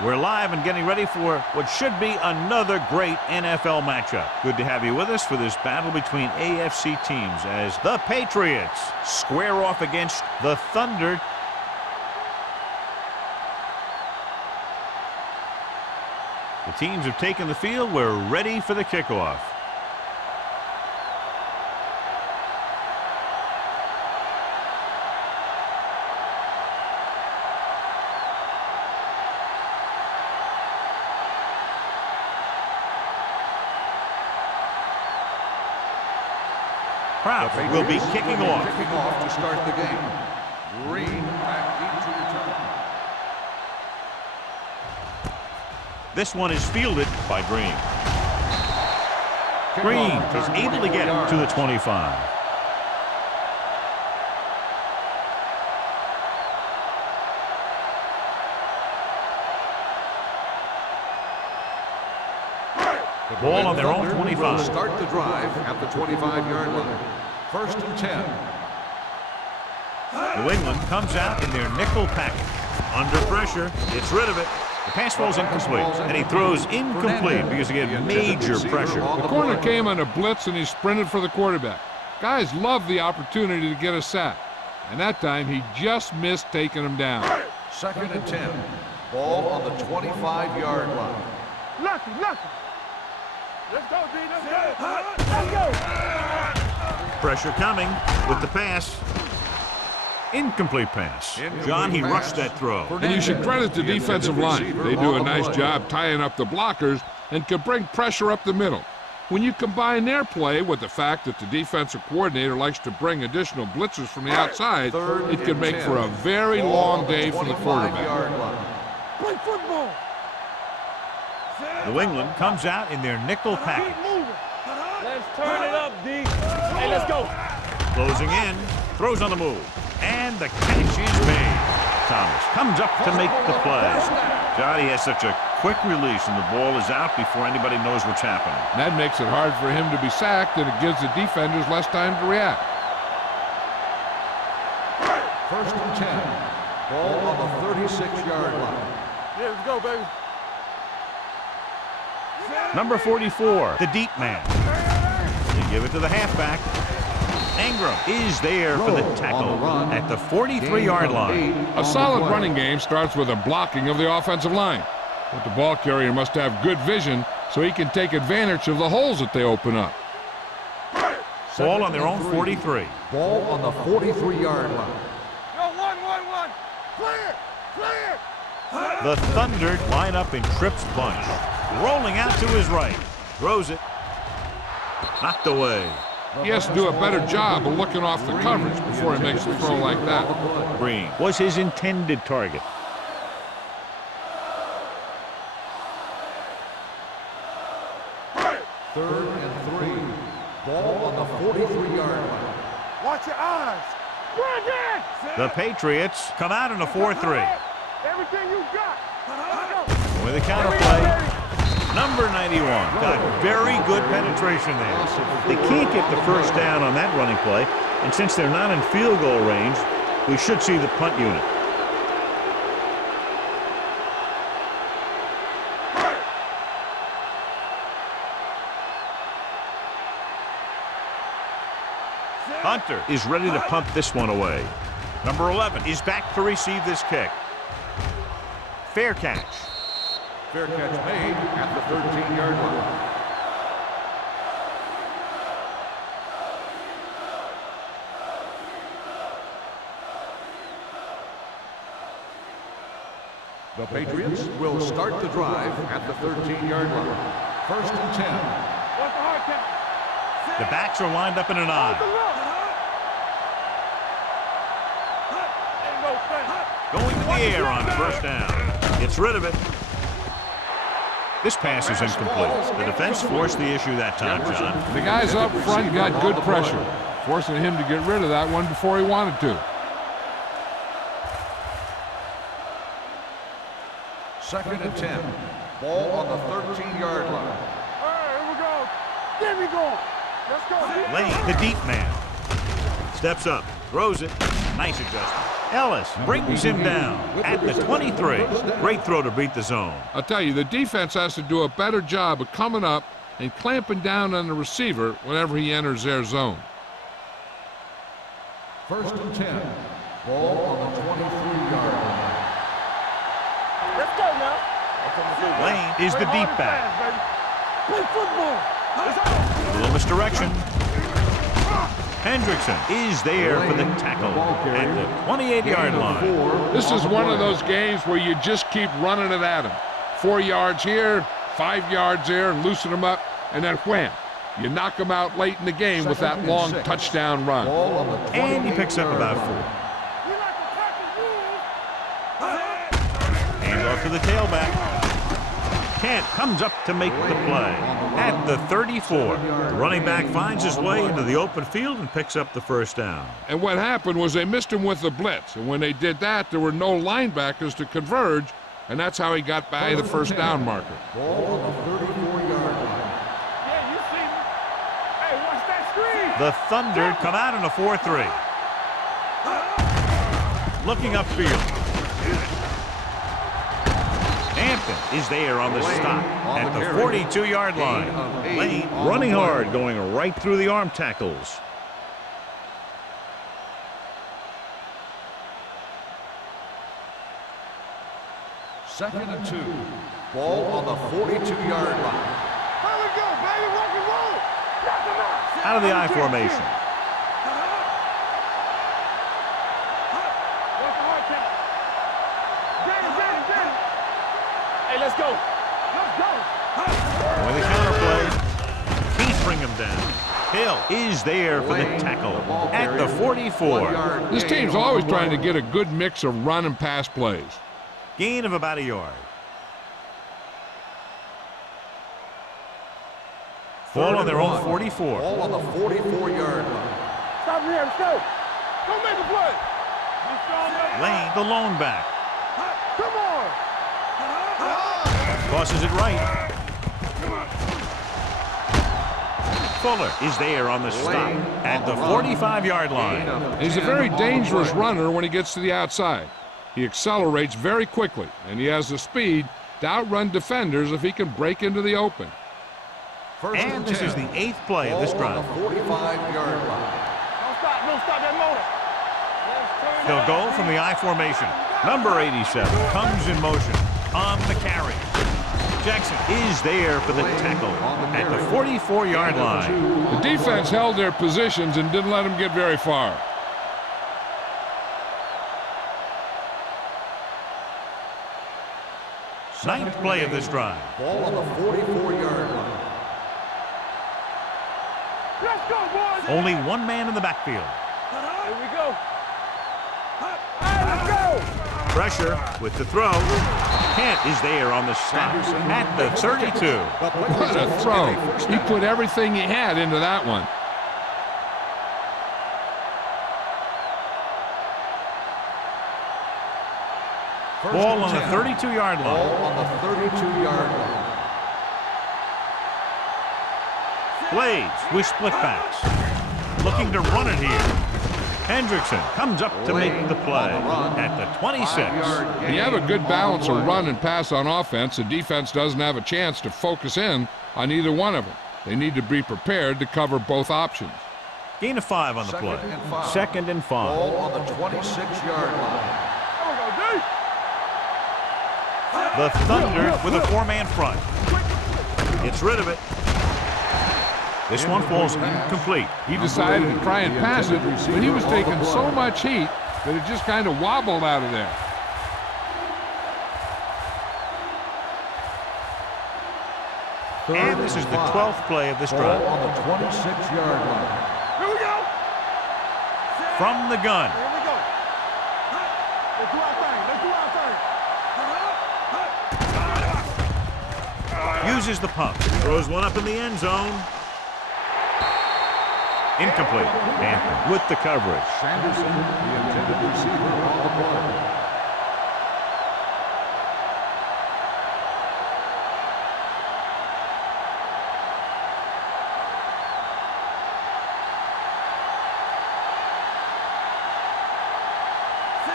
We're live and getting ready for what should be another great NFL matchup. Good to have you with us for this battle between AFC teams as the Patriots square off against the Thunder. The teams have taken the field. We're ready for the kickoff. Kraft will be kicking off. To start the game. Green back deep to return. This one is fielded by Green. Green is able to get it to the 25. The ball on their own 25. Start the drive at the 25-yard line. 1st and 10. New England comes out in their nickel package. Under pressure, gets rid of it. The pass falls incomplete, and he throws incomplete because he had major pressure. The corner came on a blitz, and he sprinted for the quarterback. Guys love the opportunity to get a sack, and that time he just missed taking him down. 2nd and 10. Ball on the 25-yard line. Lucky. Let's go, D. Let's go. Pressure coming with the pass. Incomplete pass. John, he rushed that throw. And you should credit the defensive line. They do a nice job tying up the blockers and can bring pressure up the middle. When you combine their play with the fact that the defensive coordinator likes to bring additional blitzers from the outside, it can make for a very long day for the quarterback. Play football. New England comes out in their nickel package. Let's turn it up, D. Hey, let's go. Closing in, throws on the move, and the catch is made. Thomas comes up to make the play. Johnny has such a quick release, and the ball is out before anybody knows what's happening. That makes it hard for him to be sacked, and it gives the defenders less time to react. 1st and 10. Ball on the 36-yard line. Yeah, let's go, baby. Number 44, the deep man. They give it to the halfback. Ingram is there for the tackle at the 43-yard line. A solid running game starts with a blocking of the offensive line. But the ball carrier must have good vision so he can take advantage of the holes that they open up. Ball on their own 43. Ball on the 43-yard line. Yo, 1. Clear. The Thunder line up in trips bunch. Rolling out to his right. Throws it. Knocked away. He has to do a better job of looking off the coverage before he makes a throw like that. Green was his intended target. Third and 3. Ball on the 43-yard line. Watch your eyes. The Patriots come out in a 4-3. Everything you got. With a counter play. Number 91 got very good penetration there. They can't get the first down on that running play, and since they're not in field goal range, we should see the punt unit. Hunter is ready to punt this one away. Number 11 is back to receive this kick. Fair catch. Fair catch made at the 13-yard line. The Patriots will start the drive at the 13-yard line. 1st and 10. What's the hard count? The backs are lined up in an eye. Going to the air on first down. Gets rid of it. This pass is incomplete. The defense forced the issue that time, John. The guys up front got good pressure, forcing him to get rid of that one before he wanted to. 2nd and 10. Ball on the 13-yard line. All right, here we go. There we go. Let's go. Lane, the deep man. Steps up, throws it. Nice adjustment. Ellis brings him down at the 23. Great throw to beat the zone. I'll tell you, the defense has to do a better job of coming up and clamping down on the receiver whenever he enters their zone. 1st and 10. Ball on the 23-yard line. Let's go now. Lane is the deep back. Play football. A little misdirection. Hendrickson is there for the tackle at the 28-yard line. This is one of those games where you just keep running it at him. 4 yards here, 5 yards there, and loosen them up, and then wham. You knock them out late in the game with that long touchdown run. And he picks up about 4. Hand off to the tailback. Kent comes up to make the play at the 34. The running back finds his way into the open field and picks up the first down. And what happened was they missed him with the blitz. And when they did that, there were no linebackers to converge, and that's how he got by the first down marker. Ball on the 34-yard line. Yeah, you see me. Hey, watch that screen. The Thunder come out in a 4-3. Looking upfield. Hampton is there on the stop at the 42-yard line. Lane running hard, going right through the arm tackles. Second and 2. Ball on the 42-yard line. Here we go, baby. Rock and roll. Knock him out. Out of the I formation. What's the hard count? Get it. Hey, let's go. Let's go. With the counter play, can't bring him down. Hill is there for the tackle at the 44. This team's always trying to get a good mix of run and pass plays. Gain of about a yard. Ball on their own 44. Ball on the 44-yard line. Stop here. Let's go. Go make a play. Lane, the lone back. Come on. Tosses it right. Fuller is there on the stop at the 45-yard line. He's a very dangerous runner when he gets to the outside. He accelerates very quickly, and he has the speed to outrun defenders if he can break into the open. And this is the 8th play of this drive. 45-yard line. Don't stop that motor. They'll go from the I formation. Number 87 comes in motion on the carry. Jackson is there for the tackle at the 44-yard line. The defense held their positions and didn't let them get very far. Ninth play of this drive. Ball on the 44-yard line. Let's go, boys. Only one man in the backfield. Here we go. Hey, let's go. Pressure with the throw. Kent is there on the stop at the 32. What a throw. He put everything he had into that one. Ball on the 32-yard Ball line. on the 32-yard line. Blades with split backs. Looking to run it here. Hendrickson comes up to make the play at the 26. When you have a good balance of run and pass on offense, the defense doesn't have a chance to focus in on either one of them. They need to be prepared to cover both options. Gain of 5 on the play. 2nd and 5. Ball on the 26-yard line. The Thunder with a 4-man front. Gets rid of it. This one falls incomplete. He decided to try and pass it, but he was taking so much heat that it just kind of wobbled out of there. And this is the 12th play of this Ball drive. on the 26-yard line. Here we go. From the gun. Here we go. Let's do our thing. Let's do our thing. Uses the pump. Throws one up in the end zone. Incomplete. And with the coverage. Sanderson, the intended receiver on the play.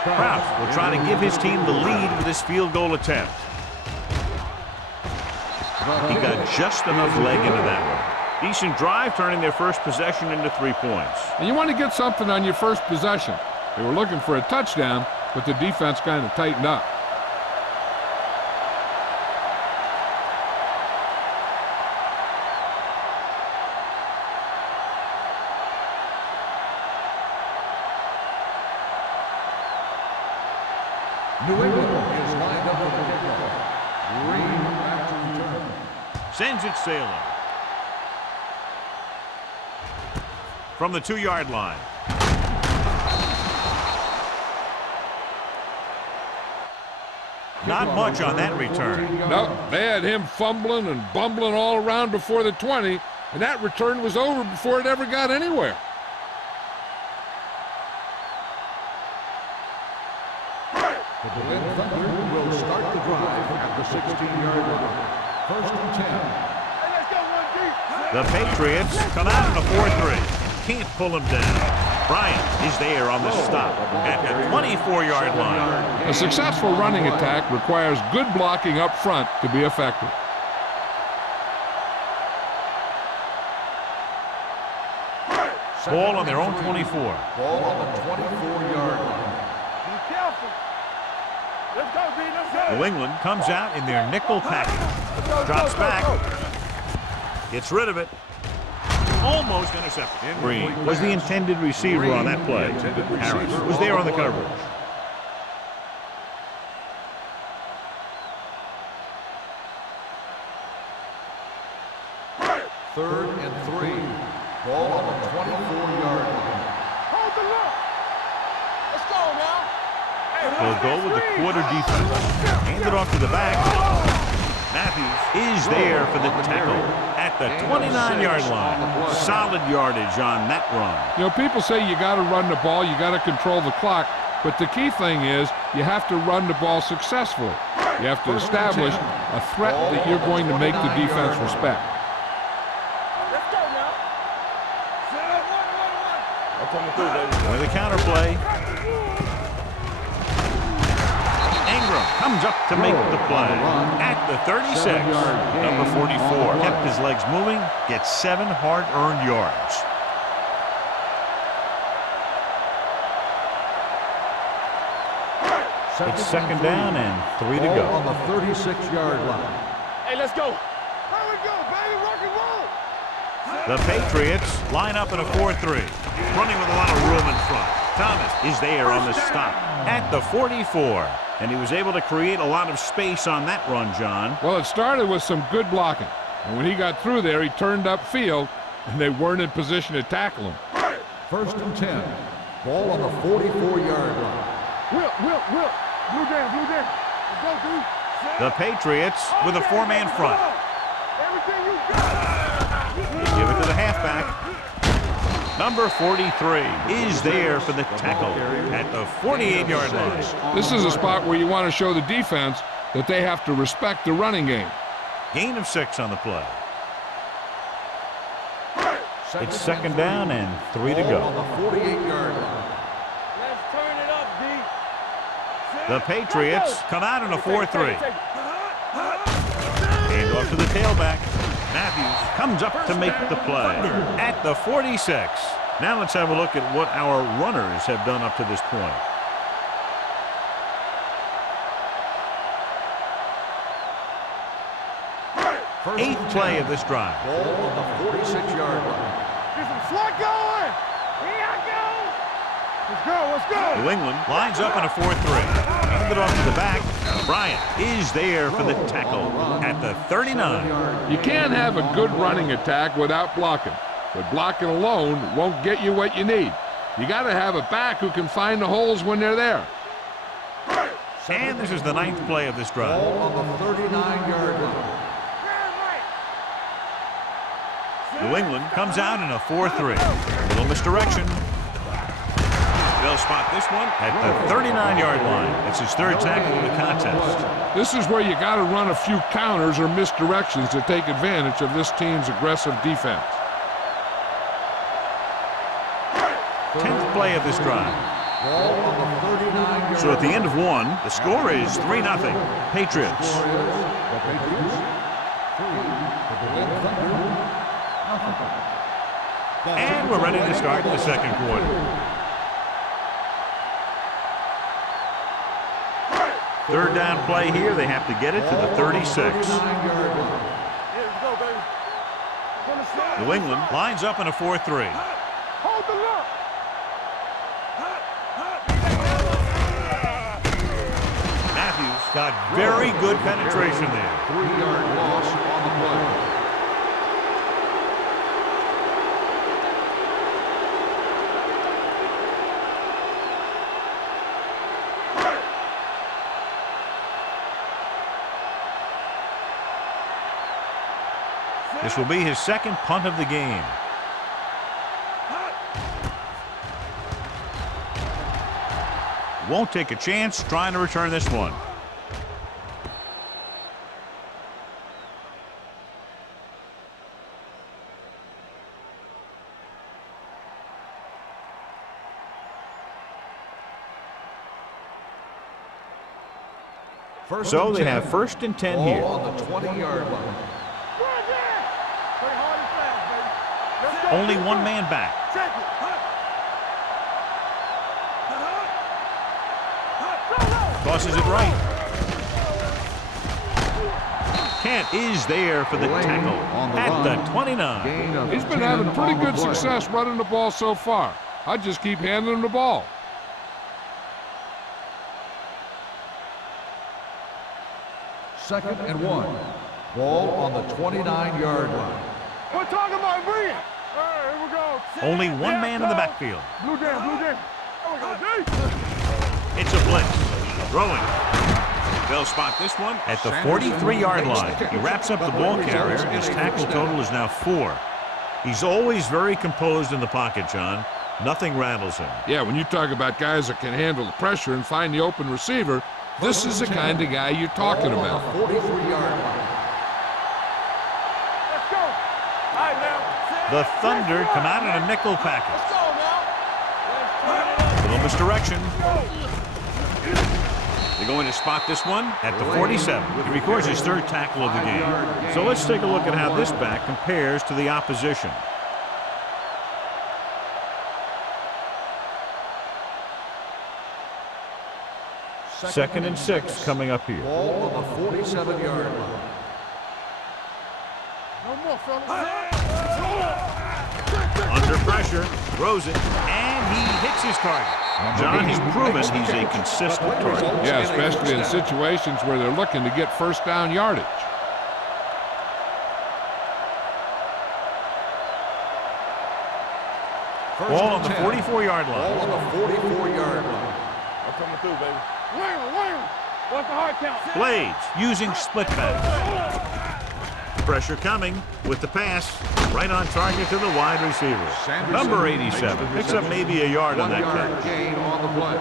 Kraus will try to give his team the lead with this field goal attempt. He got just enough leg into that one. Decent drive, turning their first possession into 3 points. And you want to get something on your first possession. They were looking for a touchdown, but the defense kind of tightened up. New England is lined up with the kickoff. Green back to return. Sends it sailing. From the 2-yard line. Not much on that return. No, they had him fumbling and bumbling all around before the 20, and that return was over before it ever got anywhere. The Berlin Thunder will start the drive at the 16-yard line. First and 10. The Patriots come out in a 4-3. Can't pull him down. Bryant is there on the stop at the 24-yard line. A successful running attack requires good blocking up front to be effective. Ball on their own 24. Ball on the 24-yard line. Be careful. Let's go, B. Let's go. New England comes out in their nickel package. Drops back. Gets rid of it. Almost intercepted. Green was the intended receiver on that play. Harris was there on the coverage. Third and 3. Ball on the 24-yard line. Hold the look. Let's go now. They'll go with the quarter defense. Hand it off to the back. Matthews is there for the tackle at the 29-yard line. Solid yardage on that run. You know, people say you got to run the ball, you got to control the clock, but the key thing is you have to run the ball successfully. You have to establish a threat that you're going to make the defense respect. Let's go now. I'm coming through, baby. With the counter play. Ingram comes up to make the play at the 36. Number 44 kept his legs moving, gets 7 hard-earned yards. It's second down and 3 to go. On the 36-yard line. Hey, let's go. There we go, baby. Rock and roll. The Patriots line up in a 4-3, running with a lot of room in front. Thomas is there on the stop at the 44. And he was able to create a lot of space on that run, John. Well, it started with some good blocking. And when he got through there, he turned upfield, and they weren't in position to tackle him. First and 10. Ball on the 44-yard line. Will. Blue down. Let's go, dude. The Patriots with a 4-man front. Everything you got. They give it to the halfback. Number 43 is there for the tackle at the 48-yard line. This is a spot where you want to show the defense that they have to respect the running game. Gain of 6 on the play. It's second down and 3 to On go. the 48-yard line. Let's turn it up, D. The Patriots come out in a 4-3. Hand off to the tailback. Matthews comes up to make the play at the 46. Now let's have a look at what our runners have done up to this point. Eighth play of this drive. Ball on the 46-yard line. Get some slot going. Here I go. Let's go. New England lines up in a 4-3. Hand it off to the back. Bryant is there for the tackle at the 39. You can't have a good running attack without blocking, but blocking alone won't get you what you need. You got to have a back who can find the holes when they're there. And this is the 9th play of this drive. Ball on the 39-yard line. New England comes out in a 4-3. Little misdirection. They'll spot this one at the 39-yard line. It's his 3rd tackle of the contest. This is where you got to run a few counters or misdirections to take advantage of this team's aggressive defense. 10th play of this drive. Ball on the 39-yard So at the end of line. one, the score is 3-0. Patriots. Score is the Patriots 3, the Berlin Thunder nothing. And we're ready to start the second quarter. Third down play here. They have to get it to the 36. 39-yard line. Let's go, baby. New England lines up in a 4-3. Hold the look. Matthews got very good penetration there. 3-yard loss on the play. This will be his second punt of the game. Won't take a chance trying to return this one. So they have 1st and 10 here. Ball on the 20-yard line. Play hard and fast, baby. Let's go. Only one man back. Check it. Tosses it right. Kent is there for the tackle at the 29. Gain of He's been 10 having pretty on the good play. success running the ball so far. I just keep handing him the ball. Second and 1. Ball on the 29-yard line. We're talking about bring. All right, here we go. Only one man in the backfield. Blue jam, blue jam. There we go, D. It's a blitz. Throwing. They'll spot this one at the 43-yard line. He wraps up the ball carrier. His tackle total is now 4. He's always very composed in the pocket, John. Nothing rattles him. Yeah, when you talk about guys that can handle the pressure and find the open receiver, this is the kind of guy you're talking Ball about. on the 43-yard line. Let's go. All right, now. The Thunder come out in a nickel package. Let's go now. Little misdirection. They're going to spot this one at the 47. He records his 3rd tackle of the game. So let's take a look at how this back compares to the opposition. Second and 6 coming up here. Ball on the 47-yard line. No more, fellas. Under pressure, throws it, and he hits his target. John, he's proven he's a consistent target. Yeah, especially in situations where they're looking to get first down yardage. Ball on the 44-yard Ball line. on the 44-yard line. I'm coming through, baby. Wham. What's the hard count? Blades using split back. Pressure coming with the pass. Right on target to the wide receiver. Number 87. Picks up maybe a yard on that 1-yard catch. gain on the play.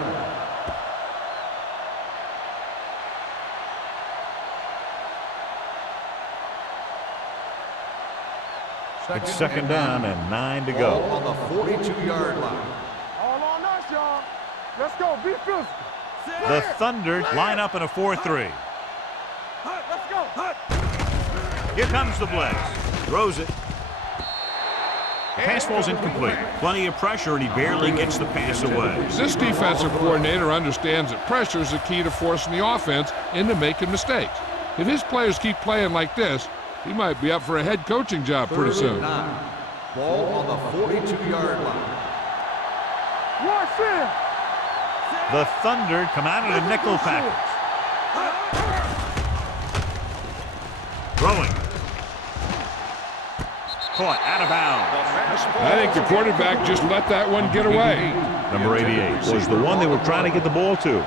It's second down and 9 to Ball go. on the 42-yard line. All on us, y'all. Let's go. Be physical. The Thunder line up in a 4-3. Let's go. Here comes the blitz. Throws it. The pass falls incomplete. Plenty of pressure, and he barely gets the pass away. This defensive coordinator understands that pressure is the key to forcing the offense into making mistakes. If his players keep playing like this, he might be up for a head coaching job pretty Third soon. and 9. Ball on the 42-yard line. Watch it. The Thunder come out in a nickel package. Throwing. Caught out of bounds. I think the quarterback just let that one get away. Number 88 was the one they were trying to get the ball to.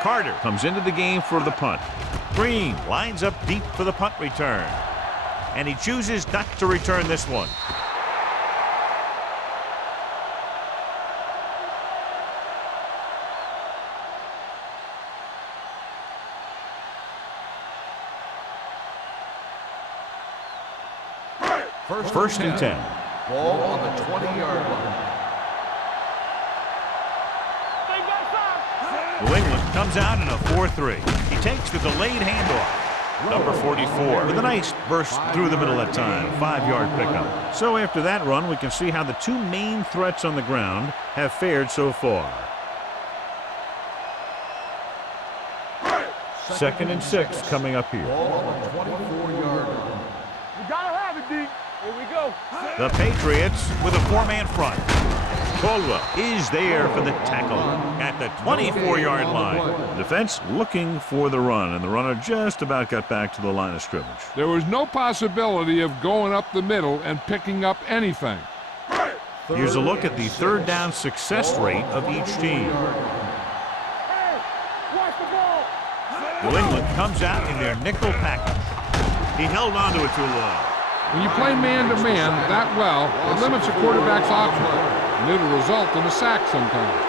Carter comes into the game for the punt. Green lines up deep for the punt return. And he chooses not to return this one. First and 10. Ball on the 20-yard line. New England comes out in a 4-3. He takes the delayed handoff. Number 44 with a nice burst through the middle that time. 5-yard pickup. So after that run, we can see how the two main threats on the ground have fared so far. Second and 6 coming up here. Ball on the 24-yard line. We gotta have it, D. Here we go. The Patriots with a 4-man front. Caldwell is there for the tackle at the 24-yard line. Defense looking for the run, and the runner just about got back to the line of scrimmage. There was no possibility of going up the middle and picking up anything. Here's a look at the third down success rate of each team. Hey, watch the ball. New England comes out in their nickel package. He held on to it too long. When you play man-to-man that well, it limits a quarterback's options, and it'll result in a sack sometimes.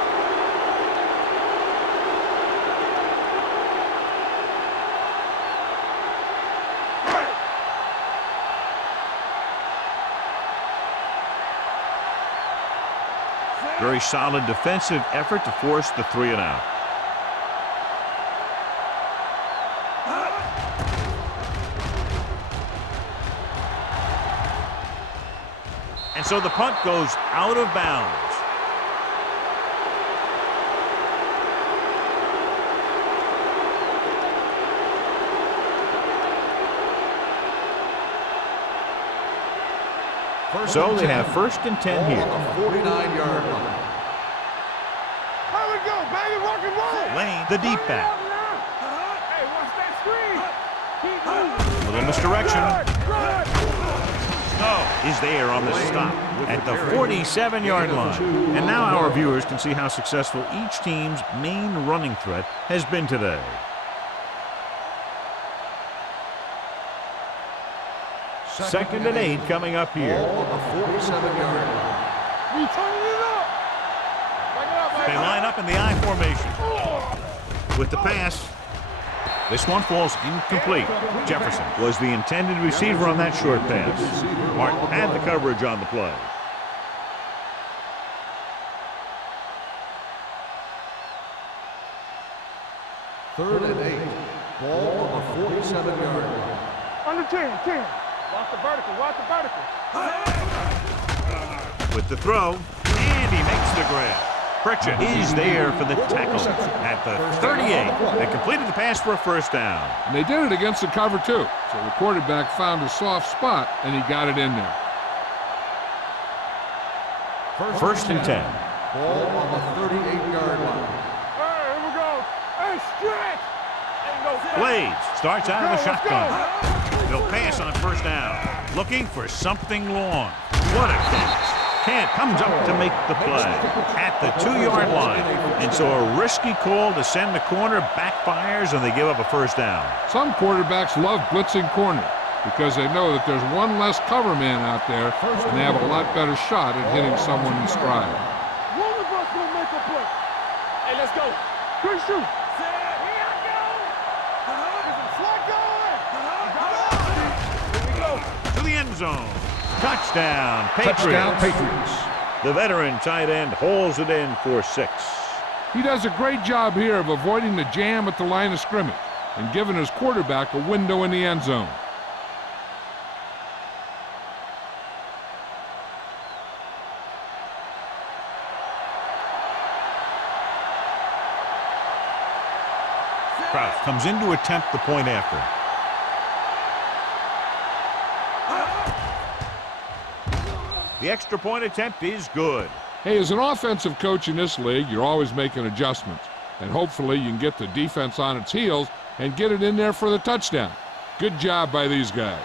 Very solid defensive effort to force the 3-and-out. And so the punt goes out of bounds. So they have first and 10 here. On the 49-yard line. Here we go, baby, rock and roll. Lane, the deep back. Hey, watch that screen. Keep moving. Little misdirection. Good. Snow is there on the stop at the 47-yard line. And now our viewers can see how successful each team's main running threat has been today. Second and 8 coming up here. Ball on the 47-yard line. We turning it up. Bring it up, They baby. line up in the I formation. With the pass, this one falls incomplete. Jefferson was the intended receiver on that short pass. Martin had the coverage on the play. Third and 8. Ball on the 47-yard line. Under 10. Watch the vertical, watch the vertical. With the throw, and he makes the grab. Pritchett is there for the tackle at the 38. They completed the pass for a first down. And they did it against the cover, too. So the quarterback found a soft spot, and he got it in there. First and 10. Ball on the 38-yard line. Hey, here we go. Hey, stretch. Ain't no stretch. Blades starts out of the shotgun. They'll pass on first down. Looking for something long. What a catch. Kent comes up to make the play at the 2-yard line. And so a risky call to send the corner backfires, and they give up a first down. Some quarterbacks love blitzing corner because they know that there's one less cover man out there, and they have a lot better shot at hitting someone in stride. One of us gonna make a play. Hey, let's go. Good shoot. Here I go. Get some slack going. Here we go. To the end zone. Touchdown, Patriots. The veteran tight end hauls it in for 6. He does a great job here of avoiding the jam at the line of scrimmage and giving his quarterback a window in the end zone. Kraft comes in to attempt the point after. The extra point attempt is good. Hey, as an offensive coach in this league, you're always making adjustments. And hopefully you can get the defense on its heels and get it in there for the touchdown. Good job by these guys.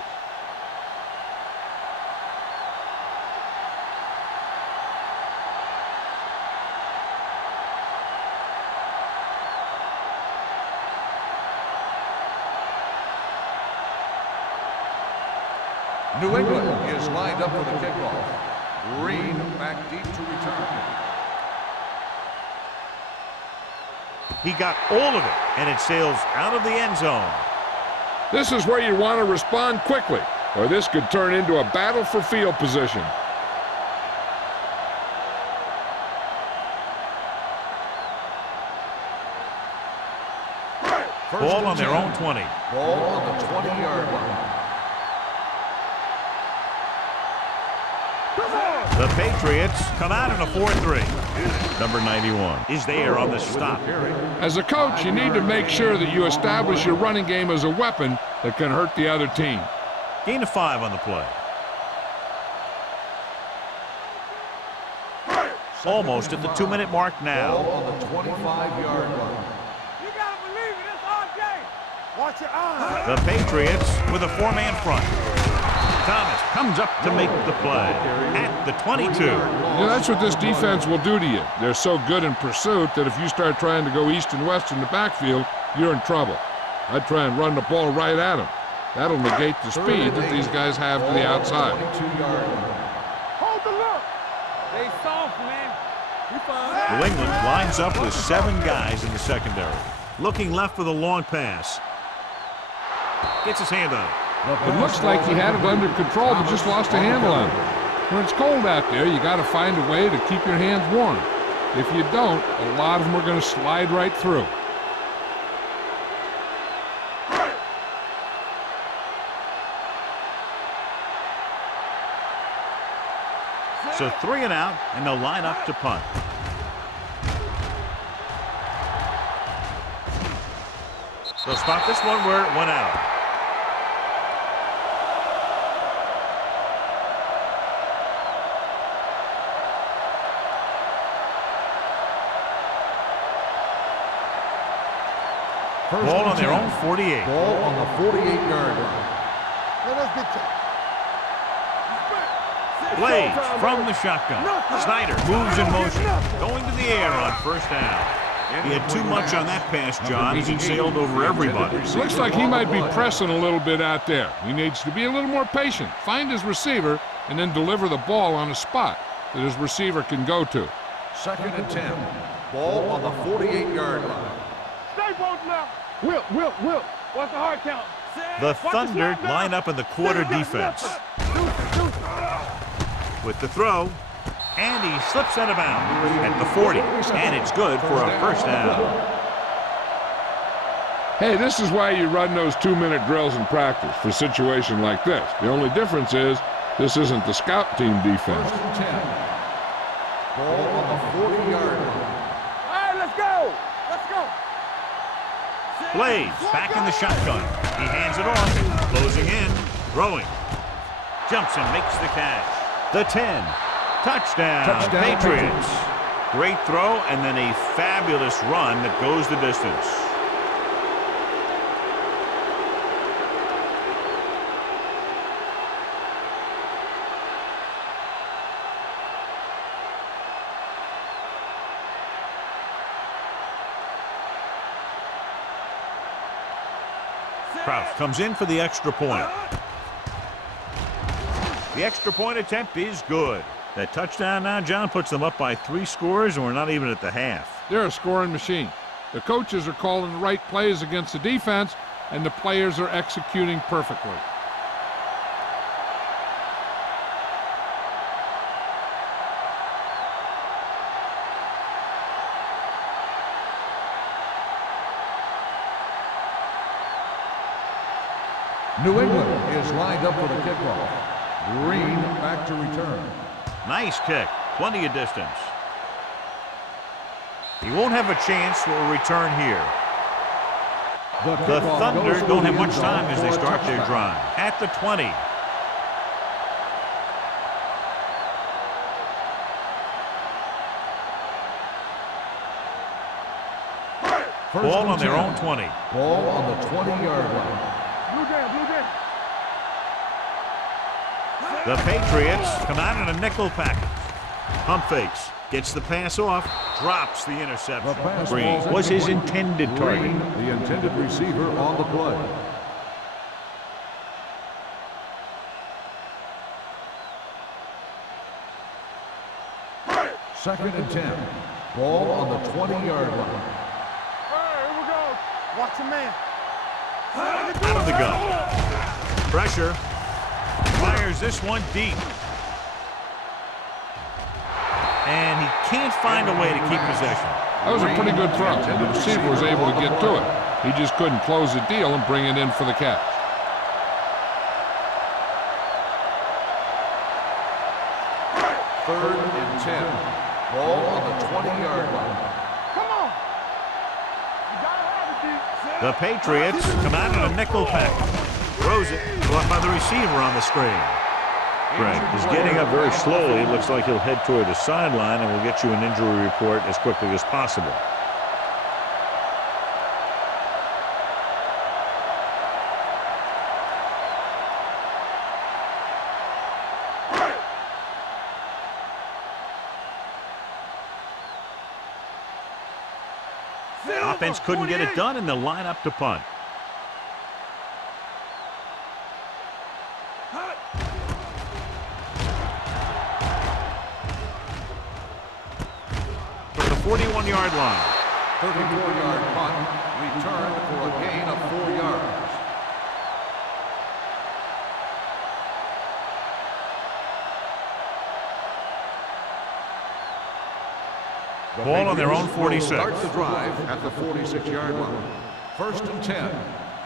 New England is lined up for the kickoff. Green back deep to return. He got all of it, and it sails out of the end zone. This is where you want to respond quickly. or this could turn into a battle for field position. Ball on their own 20. Ball on the 20-yard line. The Patriots come out in a 4-3. Number 91 is there on the stop. As a coach, you need to make sure that you establish your running game as a weapon that can hurt the other team. Gain of 5 on the play. Almost at the 2-minute mark Ball now. on the 25-yard line. You gotta believe it. It's our game. Watch your eyes. The Patriots with a 4-man front. Thomas comes up to make the play at the 22. You know, that's what this defense will do to you. They're so good in pursuit that if you start trying to go east and west in the backfield, you're in trouble. I'd try and run the ball right at them. That'll negate the speed that these guys have to the outside. 22-yard line. Hold the look. They soft, man. You fine. New England lines up with 7 guys in the secondary. Looking left for the long pass. Gets his hand on it. It looks like he had it under control, but just lost a handle on it. When it's cold out there, you got to find a way to keep your hands warm. If you don't, a lot of them are going to slide right through. So 3 and out, and they'll line up to punt. They'll spot this one where it went out. Ball on their own 48. Ball on the 48-yard line. Let's get Blades from the shotgun. Snyder moves in motion, going to the air on first down. He had too much on that pass, John, as he sailed over everybody. Looks like he might be pressing a little bit out there. He needs to be a little more patient, find his receiver, and then deliver the ball on a spot that his receiver can go to. 2nd and 10. Ball on the 48-yard line. Stay both now. Will. What's the hard count? The Thunder line up in the quarter defense. With the throw, and he slips out of bounds at the 40, and it's good for a first down. Hey, this is why you run those 2-minute drills in practice for a situation like this. The only difference is this isn't the scout team defense. 1st and 10. Ball on the 40-yard line. All right, let's go. Blades back in the shotgun. He hands it off, closing in, throwing. Jumps and makes the catch. The 10. Touchdown, Patriots. Great throw and then a fabulous run that goes the distance. Kraft comes in for the extra point. The extra point attempt is good. That touchdown now, John, puts them up by 3 scores, and we're not even at the half. They're a scoring machine. The coaches are calling the right plays against the defense, and the players are executing perfectly. New England is lined up for the kickoff. Green back to return. Nice kick. Plenty of distance. He won't have a chance for a return here. The Thunder don't have much time as they start their drive. At the 20. Ball on their own 20. Ball on the 20-yard line. Blue jam. The Patriots come out in a nickel package. Pump fakes. Gets the pass off. Drops the interception. Green was his intended target. Green, the intended receiver on the play. Second and 10. Ball on the 20-yard line. All right, here we go. Watch your man. Out of the gun. Pressure. Fires this one deep. And he can't find a way to keep possession. That was a pretty good throw, and the receiver was able to get to it. He just couldn't close the deal and bring it in for the catch. Third and 10. Ball on the 20-yard line. Come on. You gotta have it, D. The Patriots come out in a nickel package. Throws it, caught by the receiver on the screen. Greg is getting up very slowly. It looks like he'll head toward the sideline, and we'll get you an injury report as quickly as possible. Offense couldn't get it done, and they'll line up to punt. From the 41-yard line. 34-yard punt. Returned for a gain of 4 yards. Ball on their own 46. Start the drive at the 46-yard line. First and 10.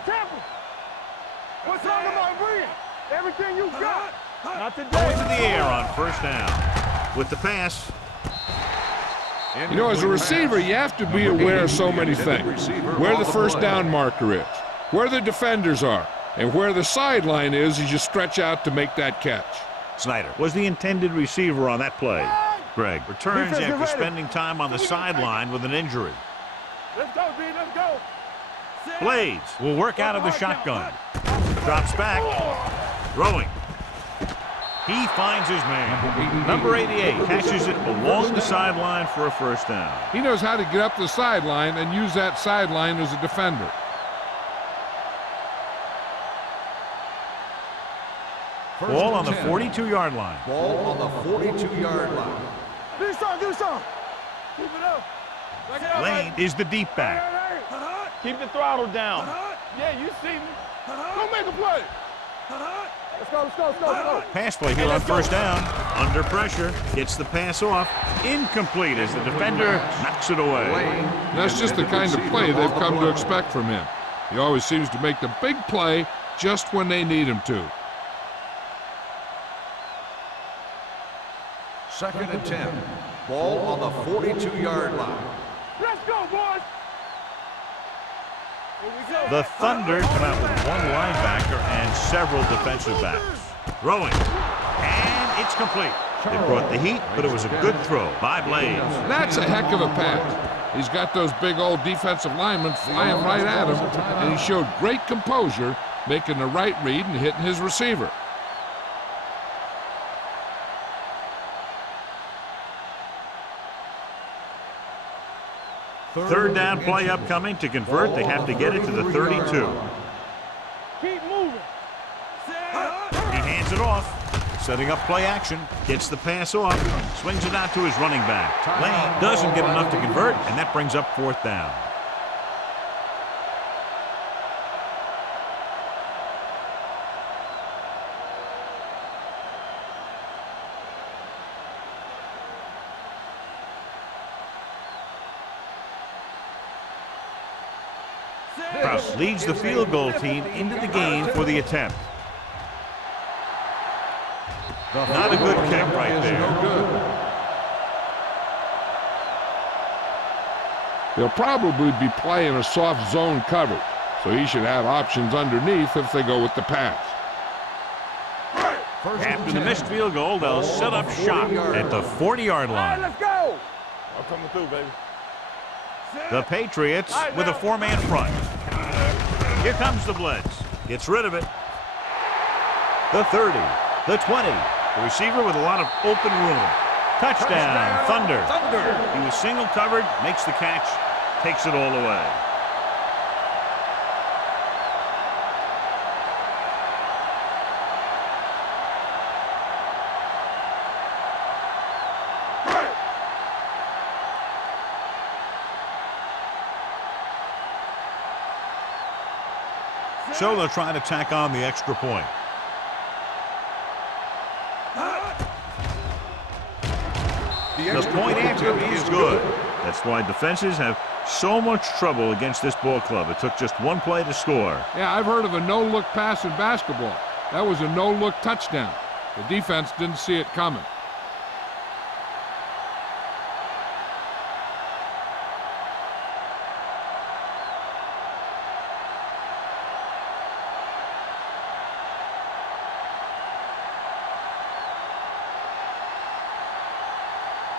Temple. What's on the mind? Bring it. Everything you got. Not today. Going to the air on first down. With the pass. You know, as a receiver, you have to be aware of so many things. Where the first down marker is, where the defenders are, and where the sideline is as you stretch out to make that catch. Snyder was the intended receiver on that play. Greg returns Defense, get after ready. spending time on the sideline with an injury. Let's go, D. Let's go. Blades will work out of the shotgun. Drops back. Throwing. He finds his man. Number 88 catches it along the sideline for a first down. He knows how to get up the sideline and use that sideline as a defender. First Ball on and the 10. 42-yard line. Ball on the 42-yard line. Do something. Do something. Keep it up. Back it up, Lane baby. is the deep back. Keep the throttle down. Yeah, you see me. Go make a play. Let's go, let's go, let's go, let's go. Pass play here on first down. Under pressure. Gets the pass off. Incomplete as the defender knocks it away. That's just the kind of play they've come to expect from him. He always seems to make the big play just when they need him to. Second and 10. Ball on the 42-yard line. Let's go, boys. Here we go. The Thunder come out with one linebacker and several defensive backs. Throwing. And it's complete. They brought the heat, but it was a good throw by Blades. That's a heck of a pass. He's got those big old defensive linemen flying right at him, and he showed great composure, making the right read and hitting his receiver. Third down play upcoming. To convert, they have to get it to the 32. Keep moving. He hands it off. Setting up play action. Gets the pass off. Swings it out to his running back. Lane doesn't get enough to convert, and that brings up fourth down. Krause leads the field goal team into the game for the attempt. Not a good kick right there. They'll probably be playing a soft zone coverage, so he should have options underneath if they go with the pass. After the missed field goal, they'll set up shop at the 40-yard All right, line. let's go. I'm coming through, baby. The Patriots with a four-man front. Here comes the blitz. Gets rid of it. The 30, the 20. The receiver with a lot of open room. Touchdown, Thunder. He was single covered, makes the catch, takes it all away. So they'll try to tack on the extra point. The point after is good. That's why defenses have so much trouble against this ball club. It took just one play to score. Yeah, I've heard of a no-look pass in basketball. That was a no-look touchdown. The defense didn't see it coming.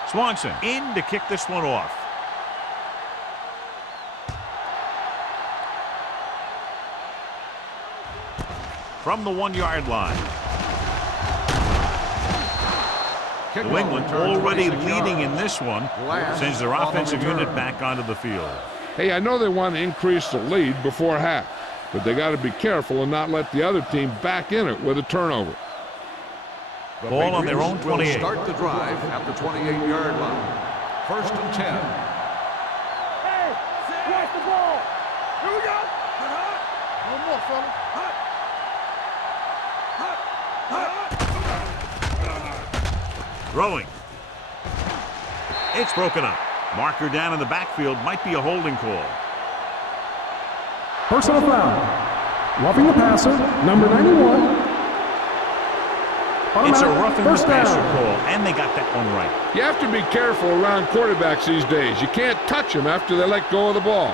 Swanson in to kick this one off. From the 1-yard line. New England already leading in this one, sends their offensive unit back onto the field. Hey, I know they want to increase the lead before half, but they got to be careful and not let the other team back in it with a turnover. Ball on their own 28. Start the drive at the 28-yard line. 1st and 10. Hey, watch the ball. Here we go. One more, fella. Throwing. It's broken up. Marker down in the backfield, might be a holding call. Personal foul. Roughing the passer, number 91. It's a roughing the First down. passer call, and they got that one right. You have to be careful around quarterbacks these days. You can't touch them after they let go of the ball.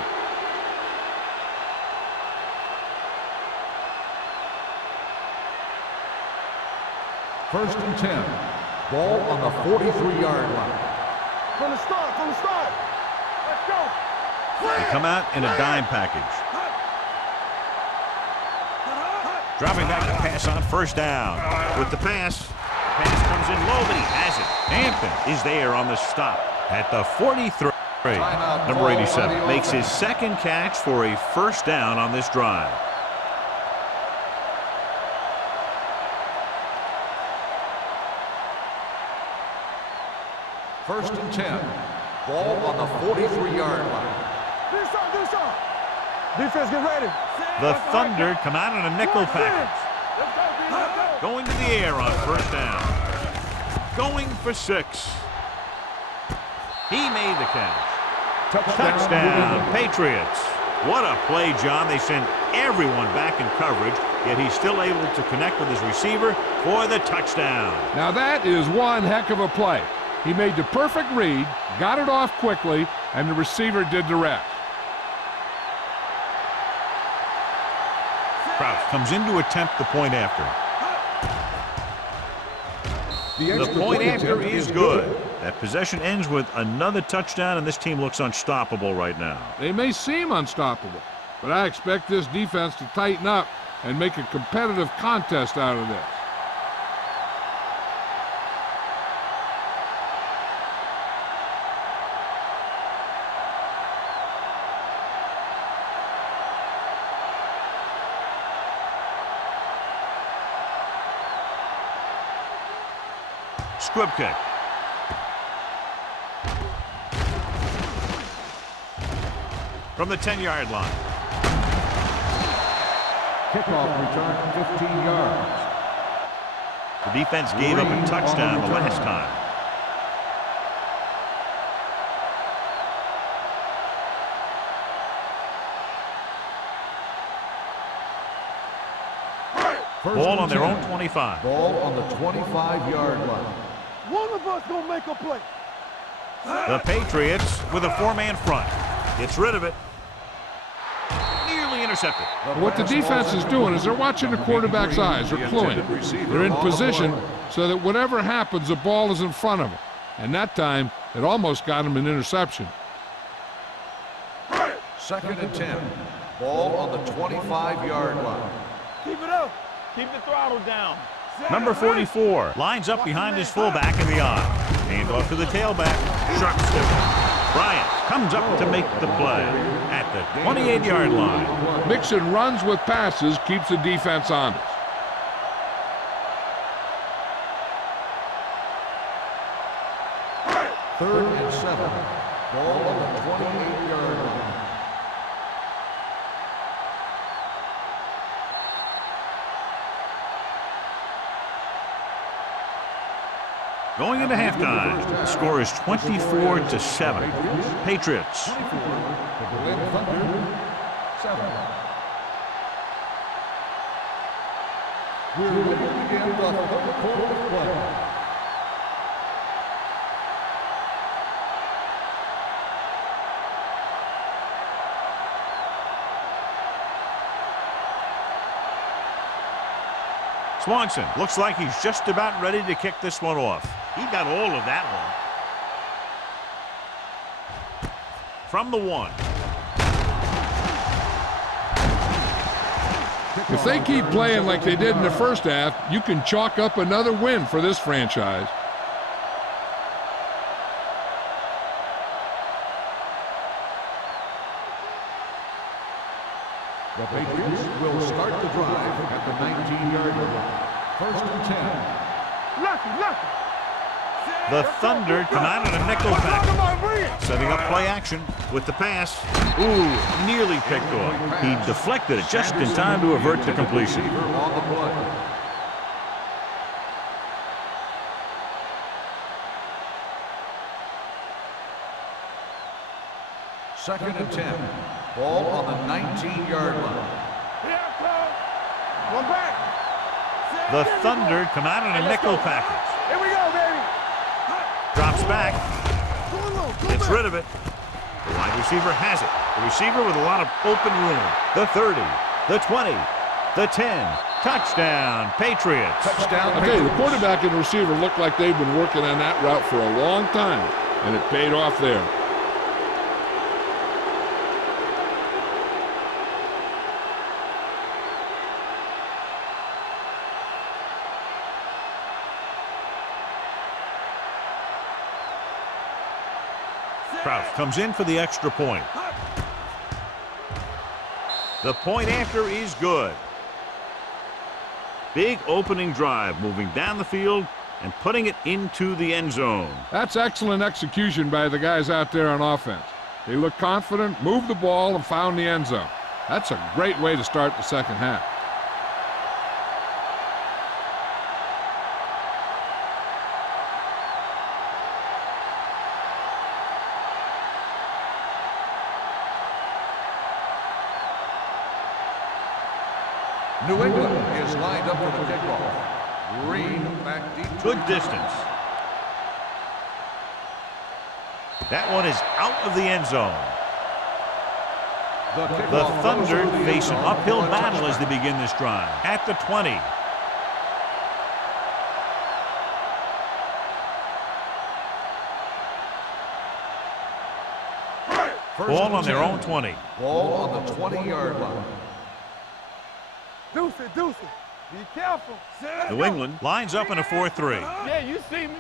First and 10. Ball on the 43-yard line. From the start. Let's go. They come out in a dime package. Dropping back to pass on 1st down. With the pass. The pass comes in low, but he has it. Hampton is there on the stop at the 43. Number 87 makes his 2nd catch for a 1st down on this drive. First and 10. Ball on the 43-yard line. Do something. Defense, get ready. The Thunder come out in a nickel package. Let's go. Going to the air on 1st down. Going for 6. He made the catch. Touchdown, Patriots. What a play, John. They send everyone back in coverage, yet he's still able to connect with his receiver for the touchdown. Now that is one heck of a play. He made the perfect read, got it off quickly, and the receiver did the rest. Crouch comes in to attempt the point after. The point after is good. That possession ends with another touchdown, and this team looks unstoppable right now. They may seem unstoppable, but I expect this defense to tighten up and make a competitive contest out of this. Squib kick. From the 10-yard line. Kickoff return 15 yards. The defense gave up a touchdown the last time. Ball on their own 25. Ball on the 25-yard line. One of us gonna make a play. The Patriots with a 4-man front. Gets rid of it. Nearly intercepted. What the defense is doing is they're watching the quarterback's eyes. They're cluing. They're in position so that whatever happens, the ball is in front of them. And that time, it almost got him an interception. 2nd and 10. Ball on the 25-yard line. Keep it up. Keep the throttle down. Number 44 lines up behind his fullback in the I. Hand off to the tailback. Sharp step. Bryant comes up to make the play at the 28-yard line. Mixing runs with passes keeps the defense honest. Third and 7. Ball on the 28-yard line. Going into halftime, the score is 24-7. Patriots. 24, the Berlin Thunder, 7. We're ready to begin the third quarter of play. Swanson looks like he's just about ready to kick this one off. He got all of that one. From the 1. If they keep playing like they did in the first half, you can chalk up another win for this franchise. The Patriots will start the drive at the 19-yard line. First and 10. Lucky. The Thunder come out in a nickel package, setting up play action with the pass. Ooh, nearly picked off. He deflected it just in time to avert the completion. On the play. Second and 10. Ball on the 19-yard line. Here I come. One back. The Thunder come out in a nickel package. Here we go, baby. Drops back. Gets rid of it. The wide receiver has it. The receiver with a lot of open room. The 30, the 20, the 10. Touchdown, Patriots. Touchdown. I'll tell you, the quarterback and the receiver look like they've been working on that route for a long time, and it paid off there. Kraut comes in for the extra point. The point after is good. Big opening drive, moving down the field and putting it into the end zone. That's excellent execution by the guys out there on offense. They looked confident, moved the ball, and found the end zone. That's a great way to start the second half. New England is lined up for the kickoff. Green back deep. Good distance. That one is out of the end zone. The Thunder face an uphill battle as they begin this drive. At the 20. Ball on their own 20. Ball on the 20-yard line. Deuce it. Be careful. New England lines up in a 4-3. Yeah, you see me.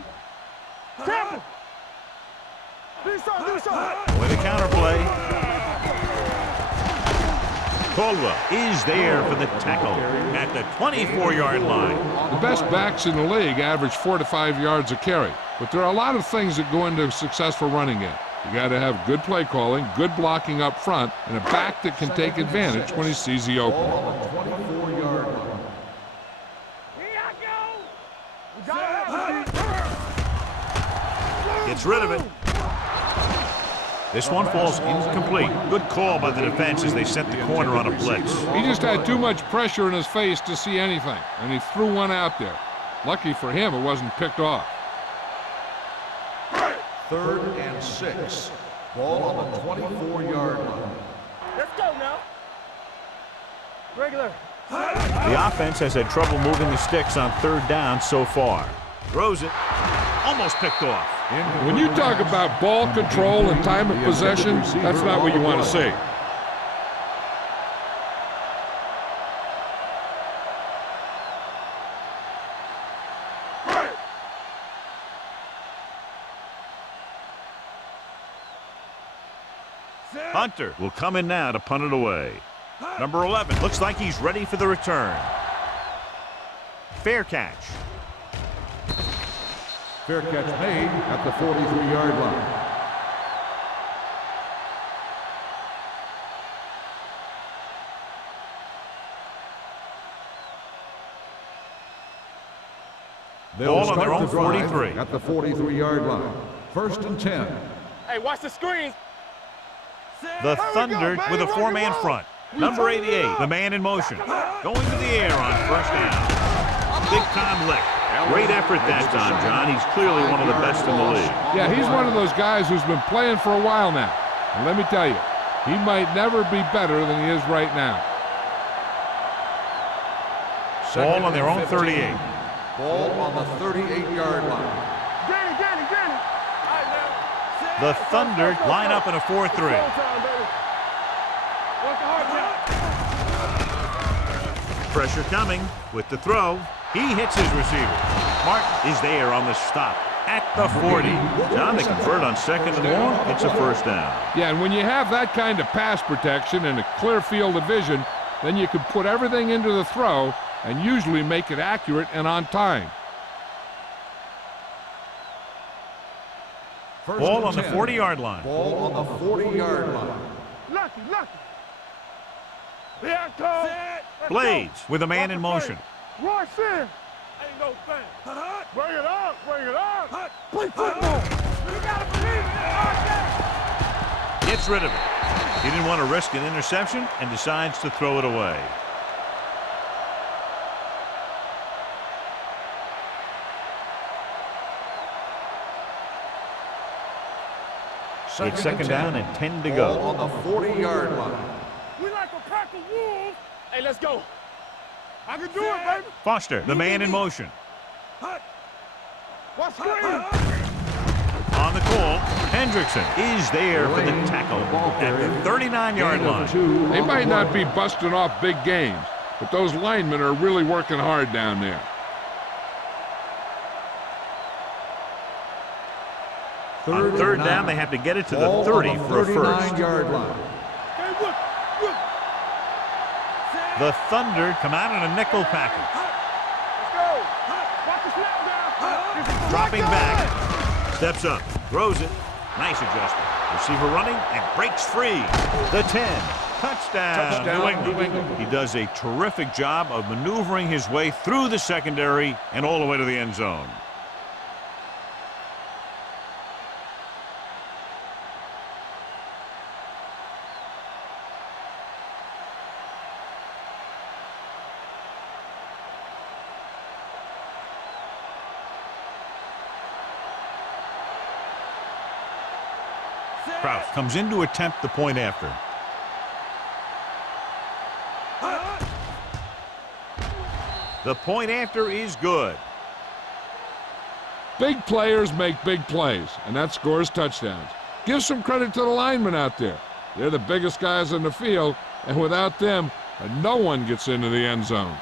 Careful. Do something. With a counterplay. Caldwell is there for the tackle at the 24-yard line. The best backs in the league average 4 to 5 yards a carry, but there are a lot of things that go into a successful running game. You got to have good play calling, good blocking up front, and a back that can take advantage when he sees the opening. Ball on the 24-yard line. Here I go. Gets rid of it. This one falls incomplete. Good call by the defense as they set the corner on a blitz. He just had too much pressure in his face to see anything, and he threw one out there. Lucky for him, it wasn't picked off. 3rd and 6. Ball on the 24-yard line. Let's go now. Regular. The offense has had trouble moving the sticks on 3rd down so far. Throws it. Almost picked off. When you talk about ball control and time of possession, that's not what you want to see. Hunter will come in now to punt it away. Number 11 looks like he's ready for the return. Fair catch. Fair catch made at the 43-yard line. They'll Ball on start their own the drive 43. at the 43-yard line. 1st and 10. Hey, watch the screen. The Thunder with a four-man front. Number 88, the man in motion. Going to the air on 1st down. Big-time lick. Great effort that time, John. He's clearly one of the best in the league. Yeah, he's one of those guys who's been playing for a while now. And let me tell you, he might never be better than he is right now. Ball on their own 38. Ball on the 38-yard line. Get it. The Thunder line up in a 4-3. Work the hard job. Pressure coming with the throw. He hits his receiver. Martin is there on the stop at the 40. John, they convert on 2nd and long. It's a 1st down. Yeah, and when you have that kind of pass protection and a clear field of vision, then you can put everything into the throw and usually make it accurate and on time. Ball on the 40-yard line. Ball on the 40-yard line. Lucky. Here I come. Blades with a man in motion. Rush in. Ain't no thing. Bring it up. Play football. You gotta believe it. Gets rid of it. He didn't want to risk an interception and decides to throw it away. It's 2nd down and 10 to go. Ball on the 40-yard line. We like a pack of wolves. Hey, let's go. I can do it, baby. Foster, the man in motion. Watch screen. On the call, Hendrickson is there for the tackle at the 39-yard line. They might not be busting off big games, but those linemen are really working hard down there. On 3rd down, they have to get it to the 30 for a 1st. 39-yard line. Hey, look. The Thunder come out in a nickel package. Let's go. Watch the snap down. Dropping back. Steps up. Throws it. Nice adjustment. Receiver running and breaks free. The 10. Touchdown. New England. He does a terrific job of maneuvering his way through the secondary and all the way to the end zone. Kraus comes in to attempt the point after. The point after is good. Big players make big plays, and that scores touchdowns. Give some credit to the linemen out there. They're the biggest guys in the field, and without them, no one gets into the end zone.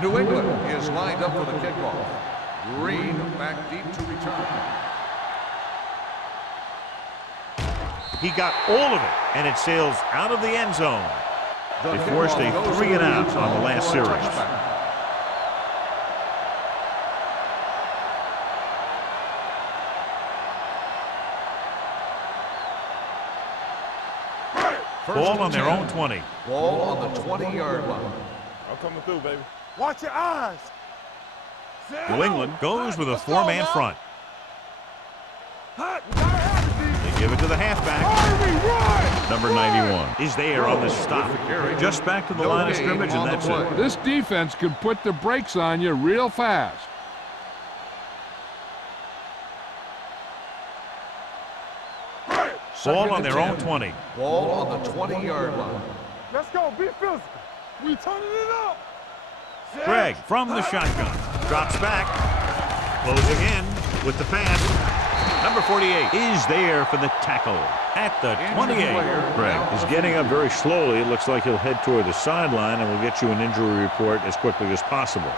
New England is lined up for the kickoff. Green back deep to return. He got all of it, and it sails out of the end zone. They forced a 3-and-out on the last series. Ball on their own 20. Ball on the 20-yard line. I'm coming through, baby. Watch your eyes. New England goes with a 4-man front. They give it to the halfback. Number 91 is there on the stop. Just back to the line of scrimmage, and that's it. This defense can put the brakes on you real fast. Ball on their own 20. Ball on the 20-yard line. Let's go. Be physical. We turning it up. Greg from the shotgun. Drops back. Closing in with the pass. Number 48 is there for the tackle at the 28. Greg is getting up very slowly. It looks like he'll head toward the sideline, and we'll get you an injury report as quickly as possible.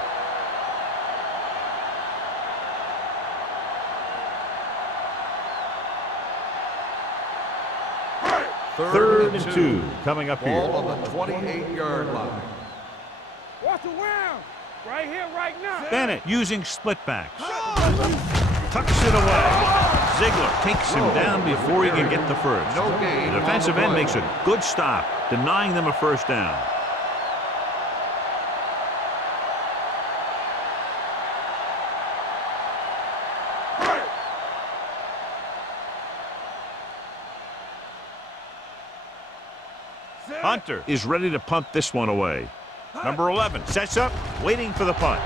Third and 2 coming up here. Ball on the 28-yard line. Watch the wheel. Right here, right now. Bennett using split backs. Tucks it away. Ziegler takes him down before he can get the first. No gain The defensive on the end play. makes a good stop, denying them a first down. Hunter is ready to punt this one away. Number 11 sets up, waiting for the punt.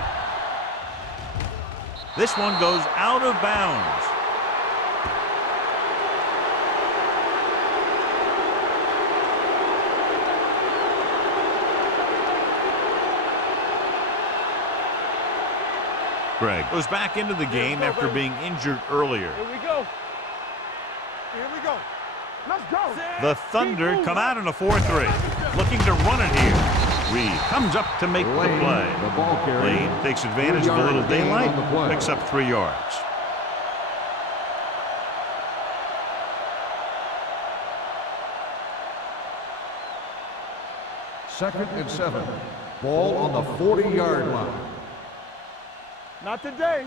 This one goes out of bounds. Greg goes back into the game after being injured earlier. Here we go. Here we go. Let's go. The Thunder come out in a 4-3, looking to run it here. Reed comes up to make the play. The ball carrier. Lane takes advantage of a little daylight, picks up 3 yards. Second and 7. Ball on the 40-yard line. Not today.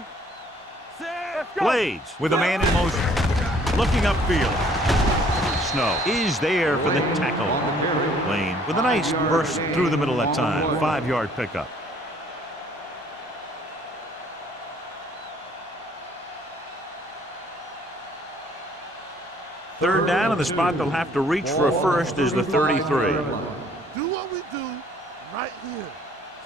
Let's go. Blades with a man in motion, looking upfield. Snow is there for the tackle. Lane with a nice burst through the middle that time. 5-yard pickup. Third down, and the spot they'll have to reach for a first is the 33. Do what we do right here.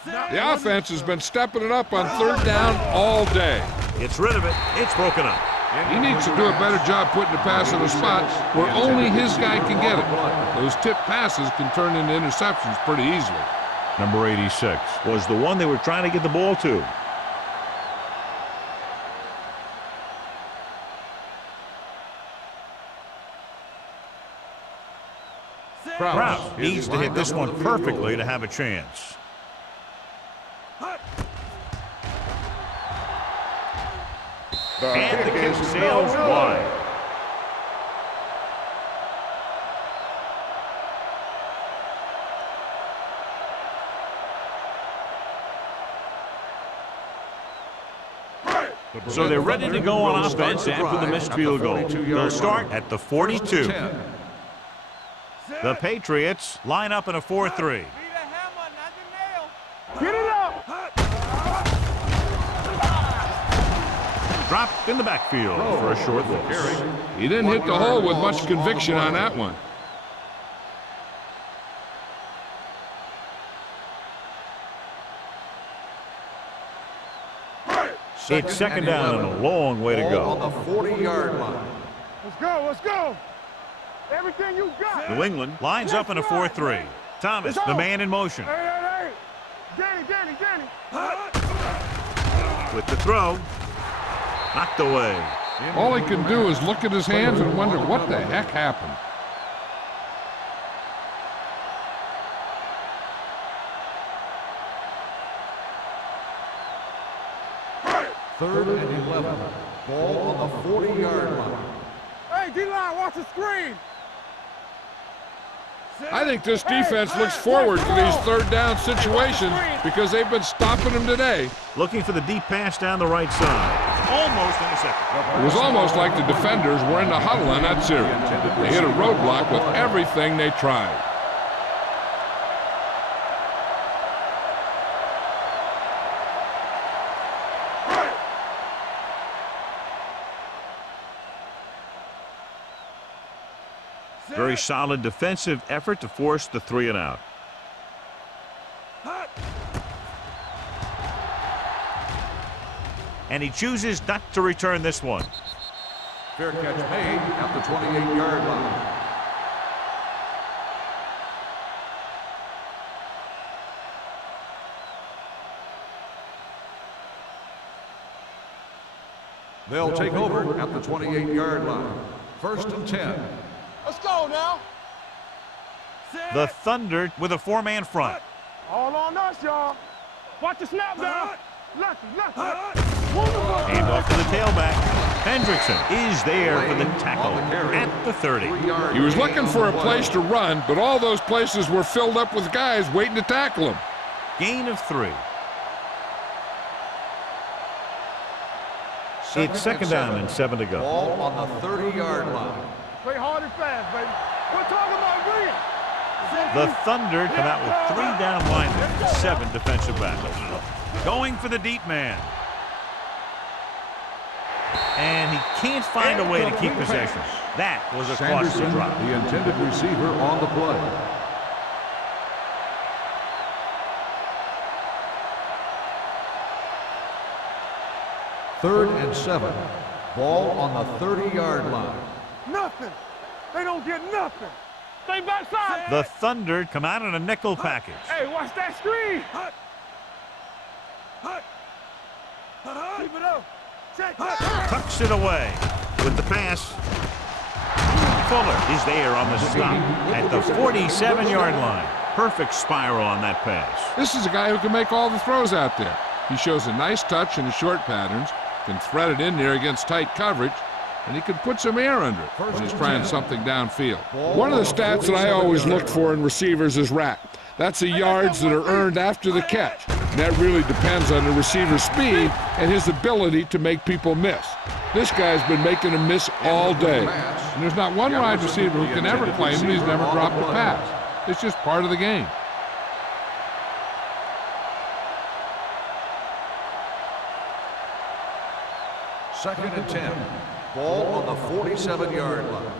The offense has been stepping it up on third down all day. Gets rid of it. It's broken up. He needs to do a better job putting the pass in a spot where only his guy can get it. Those tip passes can turn into interceptions pretty easily. Number 86 was the one they were trying to get the ball to. Kraus needs to hit this one perfectly to have a chance. And the kick sails wide. So they're ready to go on offense after the missed field goal. They'll start at the 42. The Patriots line up in a 4-3. Get it up. Dropped in the backfield for a short loss. He didn't hit the hole with much conviction on that one. It's second down and a long way to On go. the 40-yard line. Let's go. Let's go. Everything you got. New England lines up in a 4-3. Thomas, the man in motion. Hey. Danny. With the throw. Knocked away. All he can do is look at his hands and wonder what the heck happened. Third and 11. Ball on the 40-yard line. Hey, D-line, watch the screen. I think this defense looks forward to these third down situations because they've been stopping them today. Looking for the deep pass down the right side. Almost intercepted. It was almost like the defenders were in the huddle on that series. They hit a roadblock with everything they tried. Very solid defensive effort to force the 3 and out. And he chooses not to return this one. Fair catch made at the 28-yard line. They'll take over at the 28-yard line. First and 10. Let's go now. The Thunder with a 4-man front. All on us, y'all. Watch the snap down. Left. Hand off to the tailback. Hendrickson is there for the tackle at the 30. He was looking for a place to run, but all those places were filled up with guys waiting to tackle him. Gain of 3. It's second down and 7 to go. Ball on the 30-yard line. Play hard and fast, baby. We're talking about winning. The Thunder come out with 3 down linemen and 7 defensive backs. Going for the deep man. And he can't find a way to keep possession. That was a costly Sanderson, drop. the intended receiver on the play. Third and 7. Ball on the 30-yard line. Nothing. They don't get nothing. Stay backside. The Thunder come out in a nickel package. Hey, watch that screen. Keep it up. Check. Tucks it away with the pass. Fuller is there on the stop at the 47-yard line. Perfect spiral on that pass. This is a guy who can make all the throws out there. He shows a nice touch in the short patterns, can thread it in there against tight coverage, and he can put some air under it when he's trying something downfield. One of the stats that I always look for in receivers is RAC. That's the yards that are earned after the catch. And that really depends on the receiver's speed and his ability to make people miss. This guy's been making them miss all day. And there's not one wide receiver who can ever claim that he's never dropped a pass. It's just part of the game. Second and 10. Ball on the 47-yard line.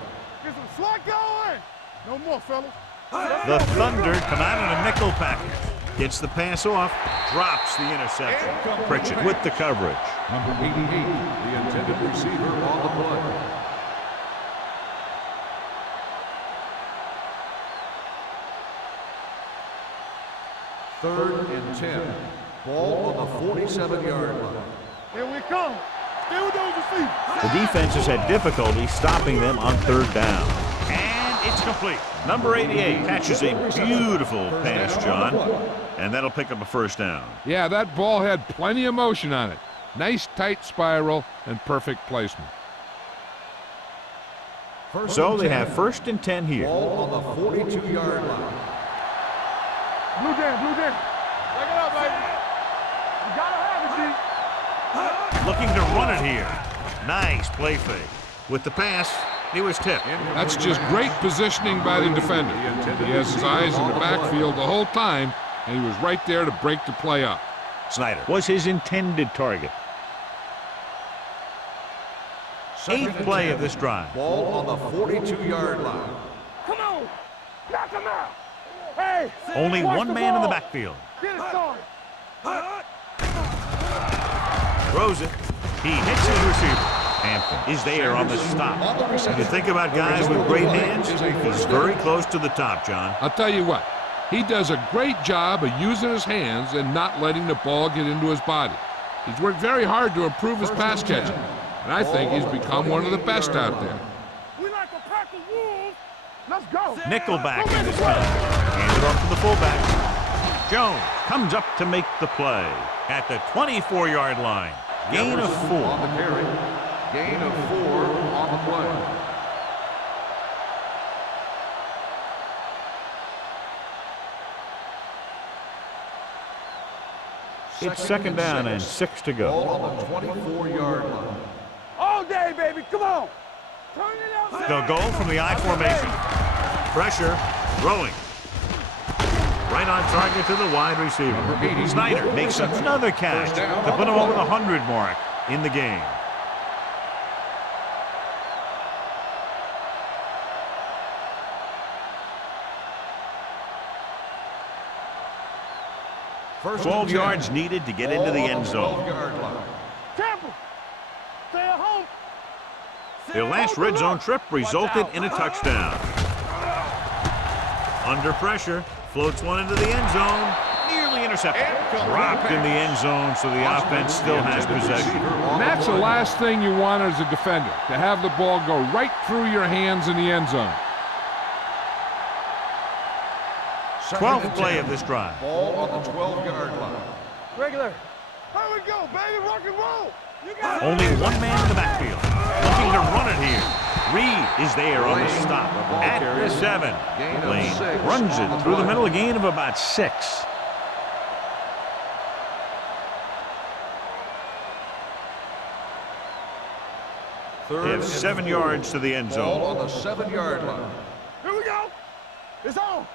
Get some slack going. No more, fellas. The Thunder come out in a nickel package. Gets the pass off, drops the interception. Pritchett with the coverage. Number 88, the intended receiver on the play. Third and 10. Ball on the 47-yard line. Here we come. Stay with those receivers. The defense has had difficulty stopping them on third down. And it's complete. Number 88 catches a beautiful pass, John. And that'll pick up a first down. Yeah, that ball had plenty of motion on it. Nice tight spiral and perfect placement. So they have first and 10 here. Ball on the 42-yard line. Blue jam, blue jam. Break it up, baby. You gotta have it, D. Looking to run it here. Nice play fake. With the pass, he was tipped. That's just great positioning by the defender. He has his eyes in the backfield the whole time, and he was right there to break the play up. Snyder was his intended target. Eighth play of this drive. Ball on the 42-yard line. Come on. Knock him out. Hey. Only one man in the backfield. Get it started. Throws it. He hits his receiver. Hampton is there on the stop. When you think about guys with great hands, he's very close to the top, John. I'll tell you what, he does a great job of using his hands and not letting the ball get into his body. He's worked very hard to improve his pass catching, and I think he's become one of the best out there. We like a pack of wolves. Let's go. Nickelback in this time. Hand it off to the fullback. Jones comes up to make the play at the 24-yard line. Gain of 4. On the carry. Gain of 4 on the play. It's second down and 6 to go. Ball on the 24-yard line. All day, baby. Come on. Turn it out. They'll go from the I formation. Pressure, throwing. Right on target to the wide receiver. Snyder makes another catch to put him over the 100 mark in the game. First 12 yards needed to get into the end zone. Tampa. Stay at home. Their last red zone trip resulted in a touchdown. Under pressure, floats one into the end zone. Nearly intercepted. Dropped in the end zone, so the offense still has possession. And that's the last thing you want as a defender, to have the ball go right through your hands in the end zone. 12th play of this drive. Ball on the 12-yard line. Regular. Here we go, baby. Rock and roll. You got it. Only one man in the backfield. Looking to run it here. Reed is there on the stop at the 7. Lane runs it through the middle, a gain of about 6. They have 7 yards to the end Ball zone. on the 7-yard line. Here we go. It's on.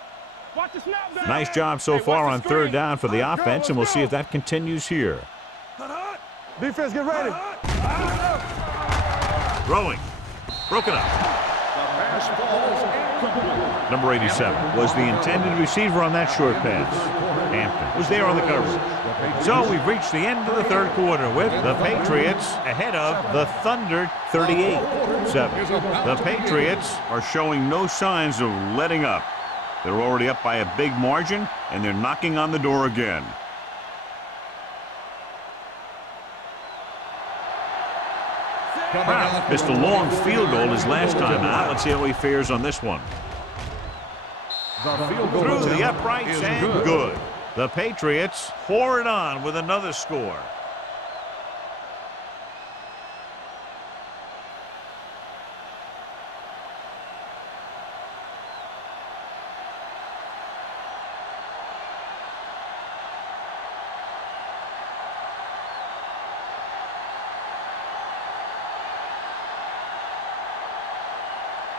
Watch the snap down. Nice job so far on third down for the offense, and we'll see if that continues here. Defense, get ready. Throwing. Broken up. Pass falls incomplete. Number 87 was the intended receiver on that short pass. Hampton was there on the coverage. So we've reached the end of the third quarter with the Patriots ahead of the Thunder 38-7. The Patriots are showing no signs of letting up. They're already up by a big margin, and they're knocking on the door again. Kraft missed a long field goal his last time out. Let's see how he fares on this one. The field goal Through the attempt uprights is and good. The Patriots pour it on with another score.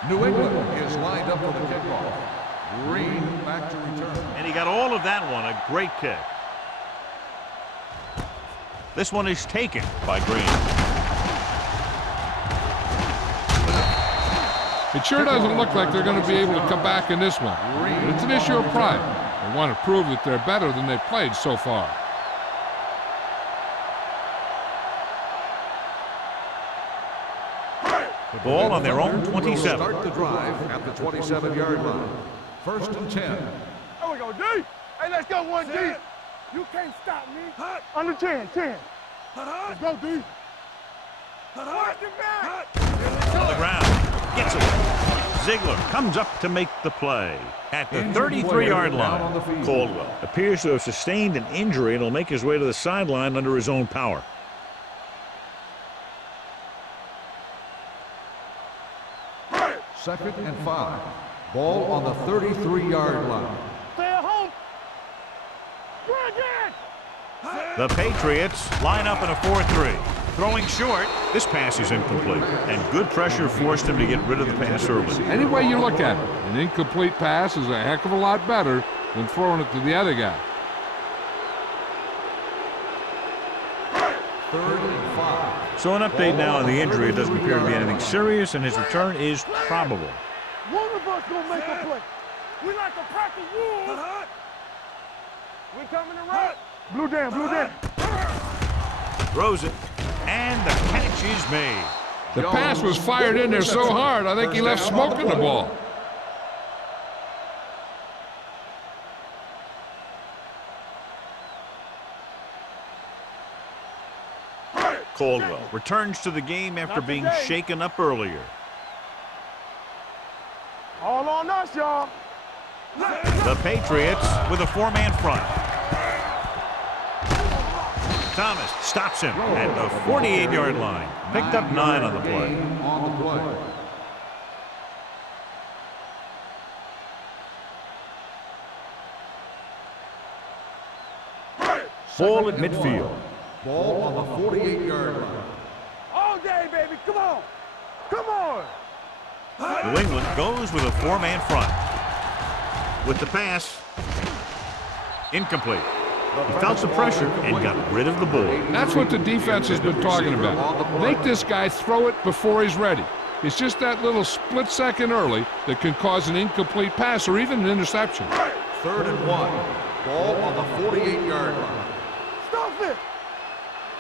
New England is lined up for the kickoff. Green back to return. And he got all of that one. A great kick. This one is taken by Green. It sure doesn't look like they're going to be able to come back in this one. But it's an issue of pride. They want to prove that they're better than they've played so far. Ball on their own 27. Start the drive at the 27-yard line. First and 10. There we go, D. Hey, let's go, 1D. You can't stop me. Under 10. Let's go, D. Watch the back. On the ground. Gets it. Ziegler comes up to make the play. At the 33-yard line, Caldwell appears to have sustained an injury and will make his way to the sideline under his own power. Second and 5. Ball on the 33-yard line. Stay at home. The Patriots line up in a 4-3. Throwing short. This pass is incomplete. And good pressure forced him to get rid of the pass early. Any way you look at it, an incomplete pass is a heck of a lot better than throwing it to the other guy. Third and 5. So an update now on the injury. It doesn't appear to be anything serious, and his return is probable. One of us gonna make a play. We like to practice rules. We coming to run. Blue down. Throws it, and the catch is made. The pass was fired in there so hard, I think he left smoke in the ball. Caldwell returns to the game after being shaken up earlier. All on us, y'all. The Patriots with a 4-man front. Thomas stops him at the 48-yard line. Picked up 9 on the play. On the play. Ball at midfield. Ball on the 48-yard line. All day, baby. Come on. New England goes with a 4-man front. With the pass, incomplete. He felt the pressure and got rid of the ball. That's what the defense has been talking about. Make this guy throw it before he's ready. It's just that little split second early that can cause an incomplete pass or even an interception. Third and 1. Ball on the 48-yard line. Stuff it.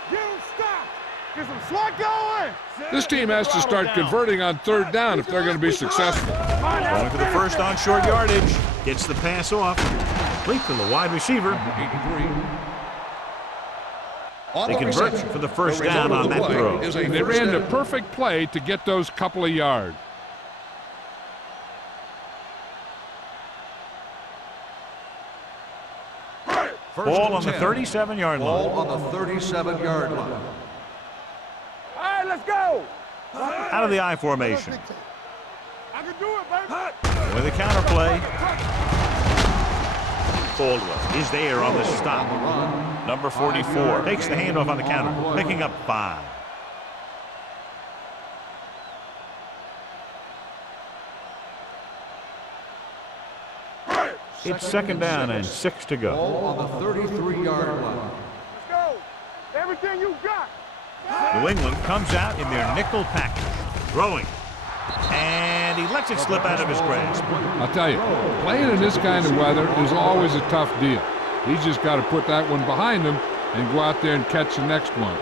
Get him stopped. Get some slot going. This team has to start converting on third down if they're going to be successful. Going for the first on short yardage. Gets the pass off. Complete to the wide receiver. 83. They convert for the first down on that throw. They ran the perfect play to get those couple of yards. Ball on the 37-yard Ball line. on the 37-yard line. All right, let's go. Out of the I formation. I can do it, baby. With a counter play. Caldwell is there on the stop. Number 44 takes the handoff on the counter, picking up 5. It's second down and 6 to go. Ball on the 33-yard line. Let's go. Everything you got. New England comes out in their nickel package. Throwing. And he lets it slip out of his grasp. I'll tell you, playing in this kind of weather is always a tough deal. He's just got to put that one behind him and go out there and catch the next one.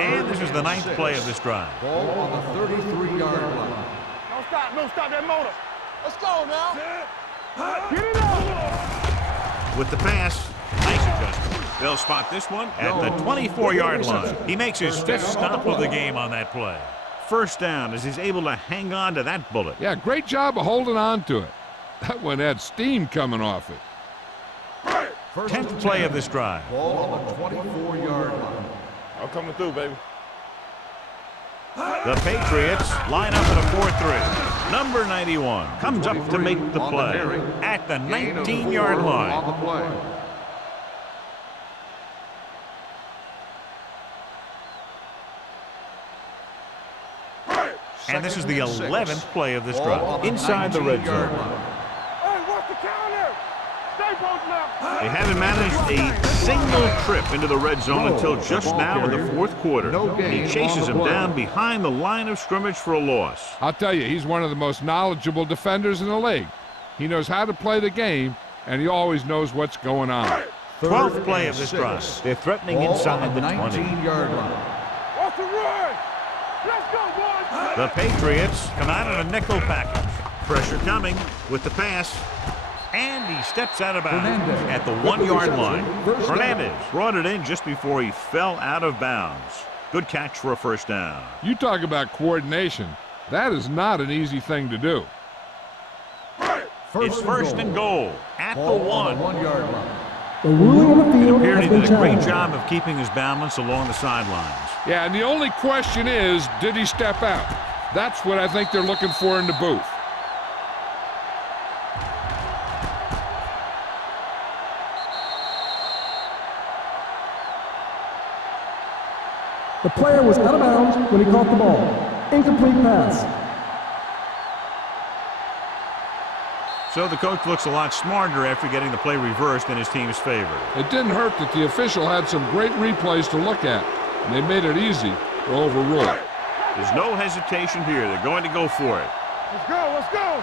And this is the 9th play of this drive. Ball on the 33-yard line. Don't stop that motor. Let's go now. Get it up. With the pass, nice adjustment. They'll spot this one at the 24-yard line. He makes his 5th stop of the game on that play. First down as he's able to hang on to that bullet. Yeah, great job of holding on to it. That one had steam coming off it. 10th play of this drive. Ball on the 24-yard line. I'm coming through, baby. The Patriots line up at a 4-3. Number 91 comes up to make the play at the 19-yard line. On the play. And this is the 11th play of this Ball on drive. the Inside the red 19-yard zone. line. Hey, what's the counter? Stay both left. They haven't managed a single trip into the red zone until just now in the 4th quarter. He chases him down behind the line of scrimmage for a loss. I'll tell you, he's one of the most knowledgeable defenders in the league. He knows how to play the game, and he always knows what's going on. 12th play of this drive. They're threatening Ball inside on the the 20. 19-yard line. What's the run? Let's go, boys. The Patriots come out in a nickel package. Pressure coming with the pass. And he steps out of bounds at the 1-yard line. Hernandez brought it in just before he fell out of bounds. Good catch for a first down. You talk about coordination. That is not an easy thing to do. It's first and goal at the Ball on 1. the 1-yard line. The ruling on the It field appeared has he been did a great challenged. job of keeping his balance along the sidelines. Yeah, and the only question is, did he step out? That's what I think they're looking for in the booth. The player was out of bounds when he caught the ball. Incomplete pass. So the coach looks a lot smarter after getting the play reversed in his team's favor. It didn't hurt that the official had some great replays to look at, and they made it easy to overrule it. There's no hesitation here. They're going to go for it. Let's go, let's go.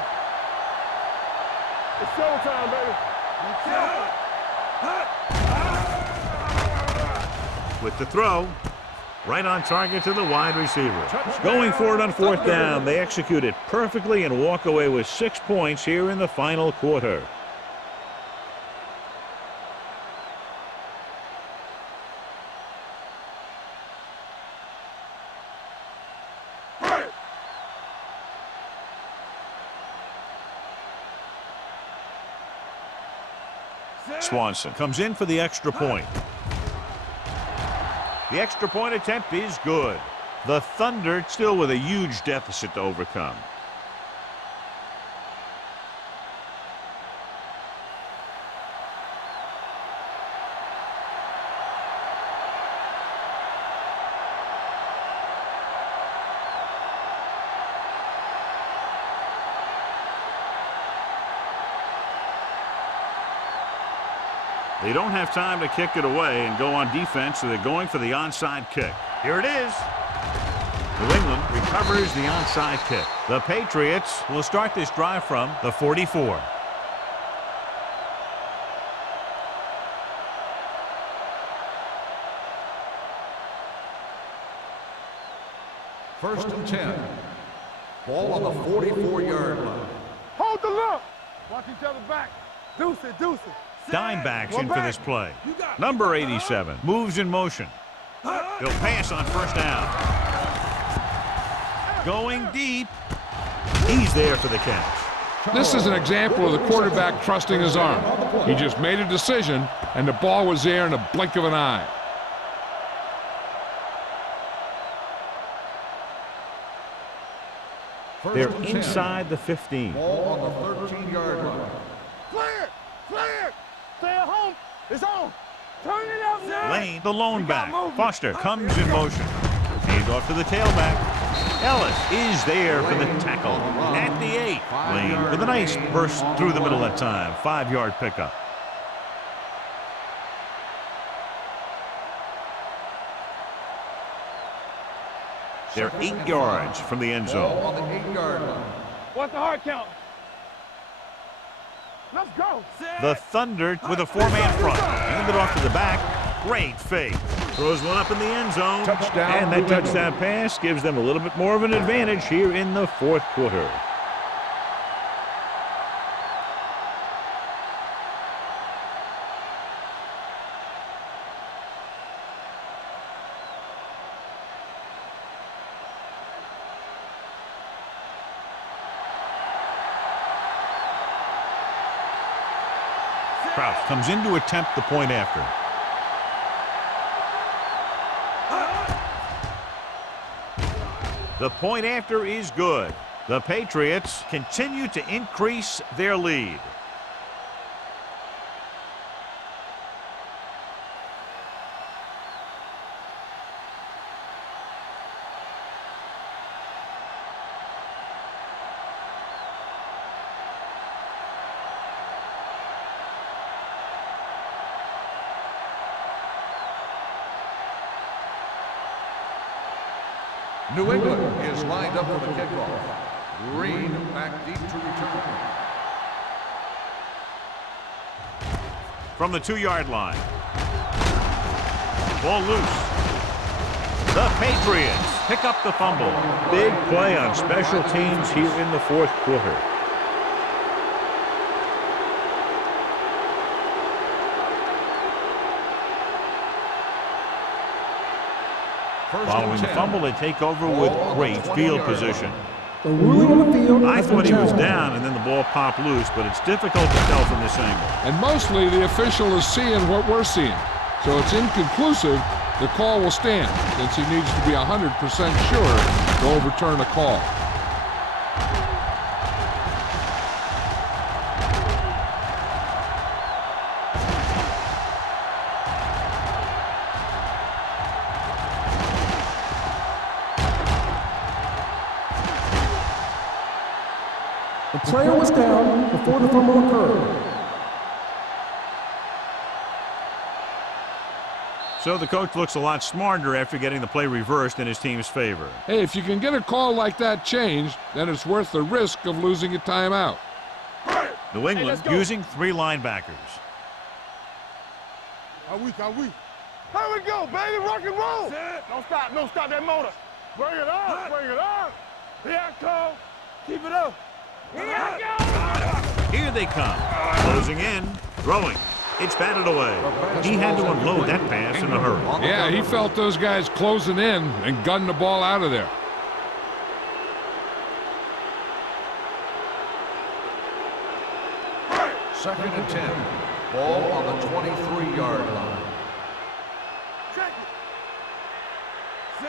It's showtime, baby. With the throw, right on target to the wide receiver. Going for it on 4th down. They execute it perfectly and walk away with 6 points here in the final quarter. Swanson comes in for the extra point. The extra point attempt is good. The Thunder still with a huge deficit to overcome. They don't have time to kick it away and go on defense, so they're going for the onside kick. Here it is. New England recovers the onside kick. The Patriots will start this drive from the 44. First and 10. Ball on the 44-yard line. Hold the look. Watch each other back. Deuce it, deuce it. Dime backs in for this play. Number 87 moves in motion. He'll pass on first down. Going deep. He's there for the catch. This is an example of the quarterback trusting his arm. He just made a decision, and the ball was there in a blink of an eye. They're inside the 15. Ball on the 13-yard line. Clear, clear. Stay at home. It's on. Turn it outside. Lane, the lone back. Foster comes in motion. Hands off to the tailback. Ellis is there for the tackle at the 8. Lane with a nice burst through the middle that time. 5-yard pickup. They're 8 yards from the end zone. On the 8-yard line. What's the hard count? Let's go. The Thunder with a 4-man front. Hand it off to the back. Great fake. Throws one up in the end zone. Touchdown, And that New England. touchdown pass gives them a little bit more of an advantage here in the 4th quarter. Kraus comes in to attempt the point after. The point after is good. The Patriots continue to increase their lead. New England is lined up for the kickoff. Green back deep to return. From the 2-yard line. Ball loose. The Patriots pick up the fumble. Big play on special teams here in the 4th quarter. Following the fumble, they take over with great field position. The ruling on the field I has been thought he was challenged. down, and then the ball popped loose, but it's difficult to tell from this angle. And mostly the official is seeing what we're seeing. So it's inconclusive. The call will stand since he needs to be 100% sure to overturn a call. The player was down before the fumble occurred. So the coach looks a lot smarter after getting the play reversed in his team's favor. Hey, if you can get a call like that changed, then it's worth the risk of losing a timeout. New England using 3 linebackers. How we? Here we go, baby. Rock and roll. Don't stop that motor. Bring it up. Here I come. Keep it up. Here I go. Here they come. Closing in. Throwing. It's batted away. He had to unload that pass in a hurry. Yeah, he felt those guys closing in and gunned the ball out of there. Second and 10. Ball on the 23-yard line.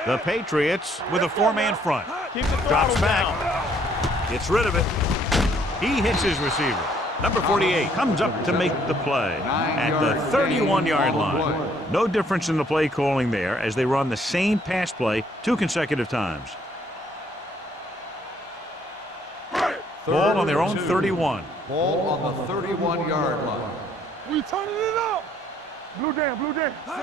The Patriots with a 4-man front. Keep the Drops throttle back. down. Gets rid of it. He hits his receiver. Number 48 comes up to make the play at the 31-yard line. No difference in the play calling there as they run the same pass play 2 consecutive times. Ball on their own 31. Ball on the 31-yard line. We turning it up. Blue down.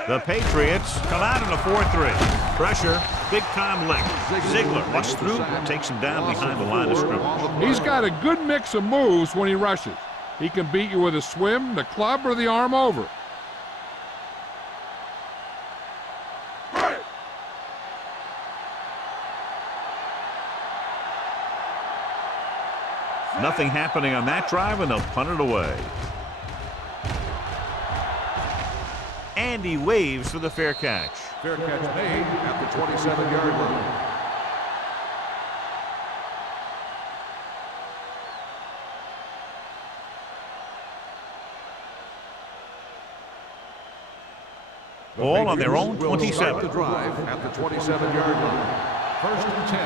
The Patriots come out in a 4-3. Pressure, big-time lick. Ziegler busts through, takes him down behind the line of scrimmage. He's got a good mix of moves when he rushes. He can beat you with a swim, the club, or the arm over. Nothing happening on that drive, and they'll punt it away. And he waves for the fair catch. Fair catch made at the 27-yard line. Ball on their own Will start 27. the drive at the 27-yard line. First and 10.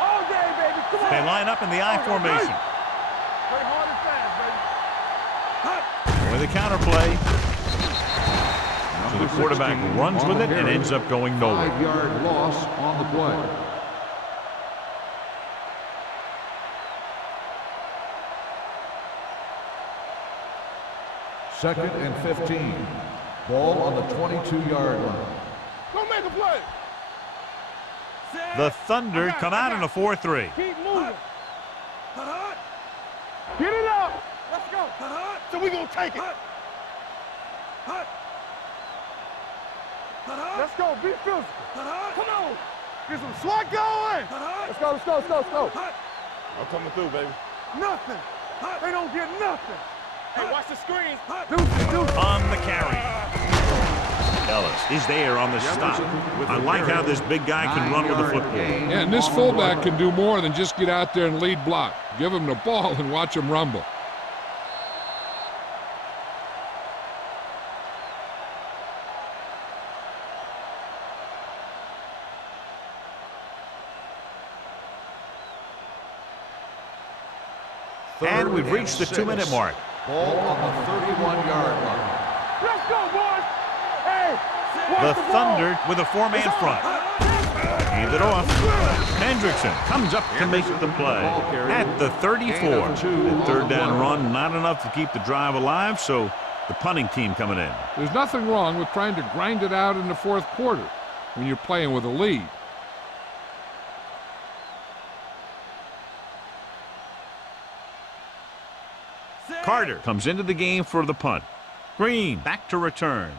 All day, baby. Come on. They line up in the I formation. Play hard and fast, baby. With a counter play. So the quarterback runs with it and ends up going nowhere. 5-yard loss on the play. Second and 15. Ball on the 22-yard line. Go make a play. The Thunder come out in a 4-3. Keep moving. Get it up. Let's go. So we gonna take it. Let's go. Be physical. Come on. Get some swat going. Let's go, let's go, let's go, let's go. I'm coming through, baby. Nothing. They don't get nothing. Hey, watch the screen. Deuces. On the carry. Ellis is there on the stop. I like how this big guy can run with the football. Yeah, and this fullback can do more than just get out there and lead block. Give him the ball and watch him rumble. And we've reached the 2-minute mark. Ball on the 31-yard line. Let's go, boys. Hey, The Thunder with a 4-man front. Hand it off. Hendrickson comes up to make the play at the 34. The third down run, not enough to keep the drive alive, so the punting team coming in. There's nothing wrong with trying to grind it out in the fourth quarter when you're playing with a lead. Carter comes into the game for the punt. Green back to return.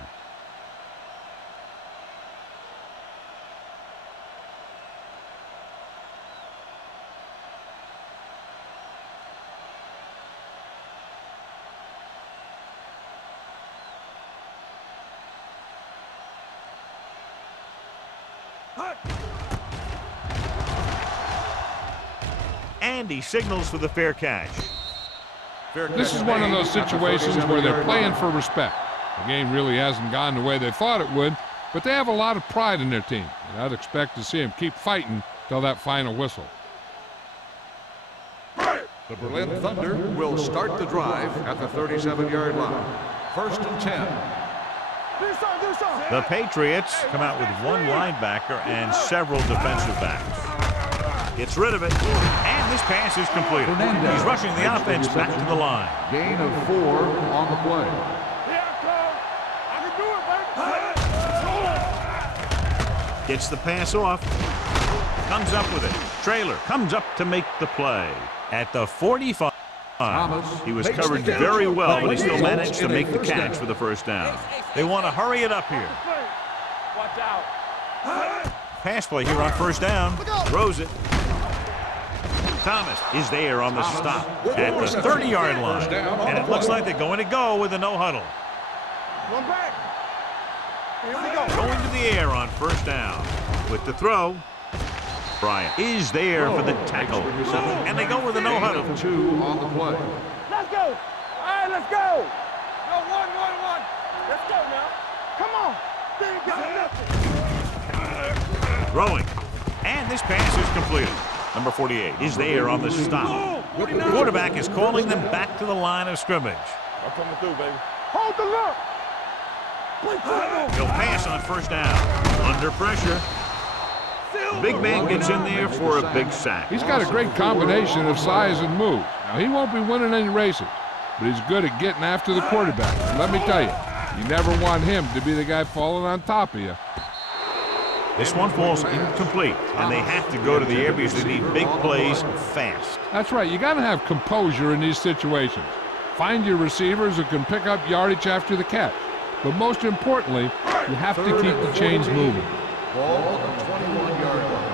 And he signals for the fair catch. This is one of those situations where they're playing for respect. The game really hasn't gone the way they thought it would, but they have a lot of pride in their team, and I'd expect to see them keep fighting till that final whistle. The Berlin Thunder will start the drive at the 37-yard line. First and 10. do something. The Patriots come out with one linebacker and several defensive backs. Gets rid of it, and this pass is completed. He's rushing the offense back to the line. Gain of 4 on the play. Here I come. I can do it, baby. Gets the pass off. Comes up with it. Trailer comes up to make the play. At the 45. He was covered very well, but he still managed to make the catch for the first down. They want to hurry it up here. Watch out. Pass play here on first down. Throws it. Thomas is there on the stop at the 30-yard line. And it looks like they're going to go with a no-huddle. One back. Here we go. Going to the air on first down. With the throw, Bryant is there for the tackle. And they go with a no-huddle. 2 on the play. Let's go. All right, let's go. No, one. Let's go now. Come on. They ain't got nothing. Throwing. And this pass is completed. Number 48 is there on the stop. The quarterback is calling them back to the line of scrimmage. I'm coming through, baby. Hold the look. He'll pass on first down. Under pressure. The big man gets in there for a big sack. He's got a great combination of size and moves. Now, he won't be winning any races, but he's good at getting after the quarterback. And let me tell you, you never want him to be the guy falling on top of you. This one falls incomplete, and they have to go to the air because they need big plays fast. That's right. You got to have composure in these situations. Find your receivers who can pick up yardage after the catch. But most importantly, you have to keep the chains moving. Ball on the 21-yard line.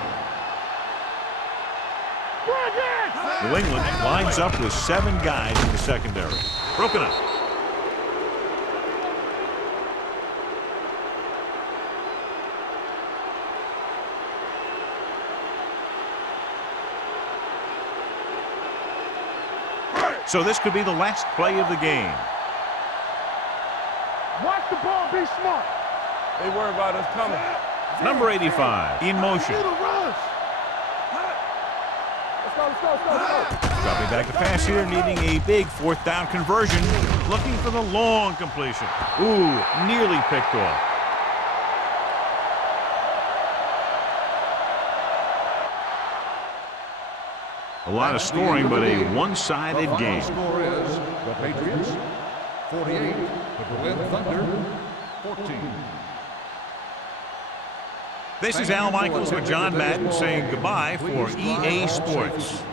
New England lines up with 7 guys in the secondary. Broken up. So this could be the last play of the game. Watch the ball, be smart. They worry about us coming. Number 85 in motion. Let's go. Dropping back to pass here, needing a big 4th down conversion. Looking for the long completion. Ooh, nearly picked off. A lot of scoring, but a one-sided game. Score is the Patriots 48, the Berlin Thunder, 14. This is Al Michaels with John Madden saying goodbye for EA Sports.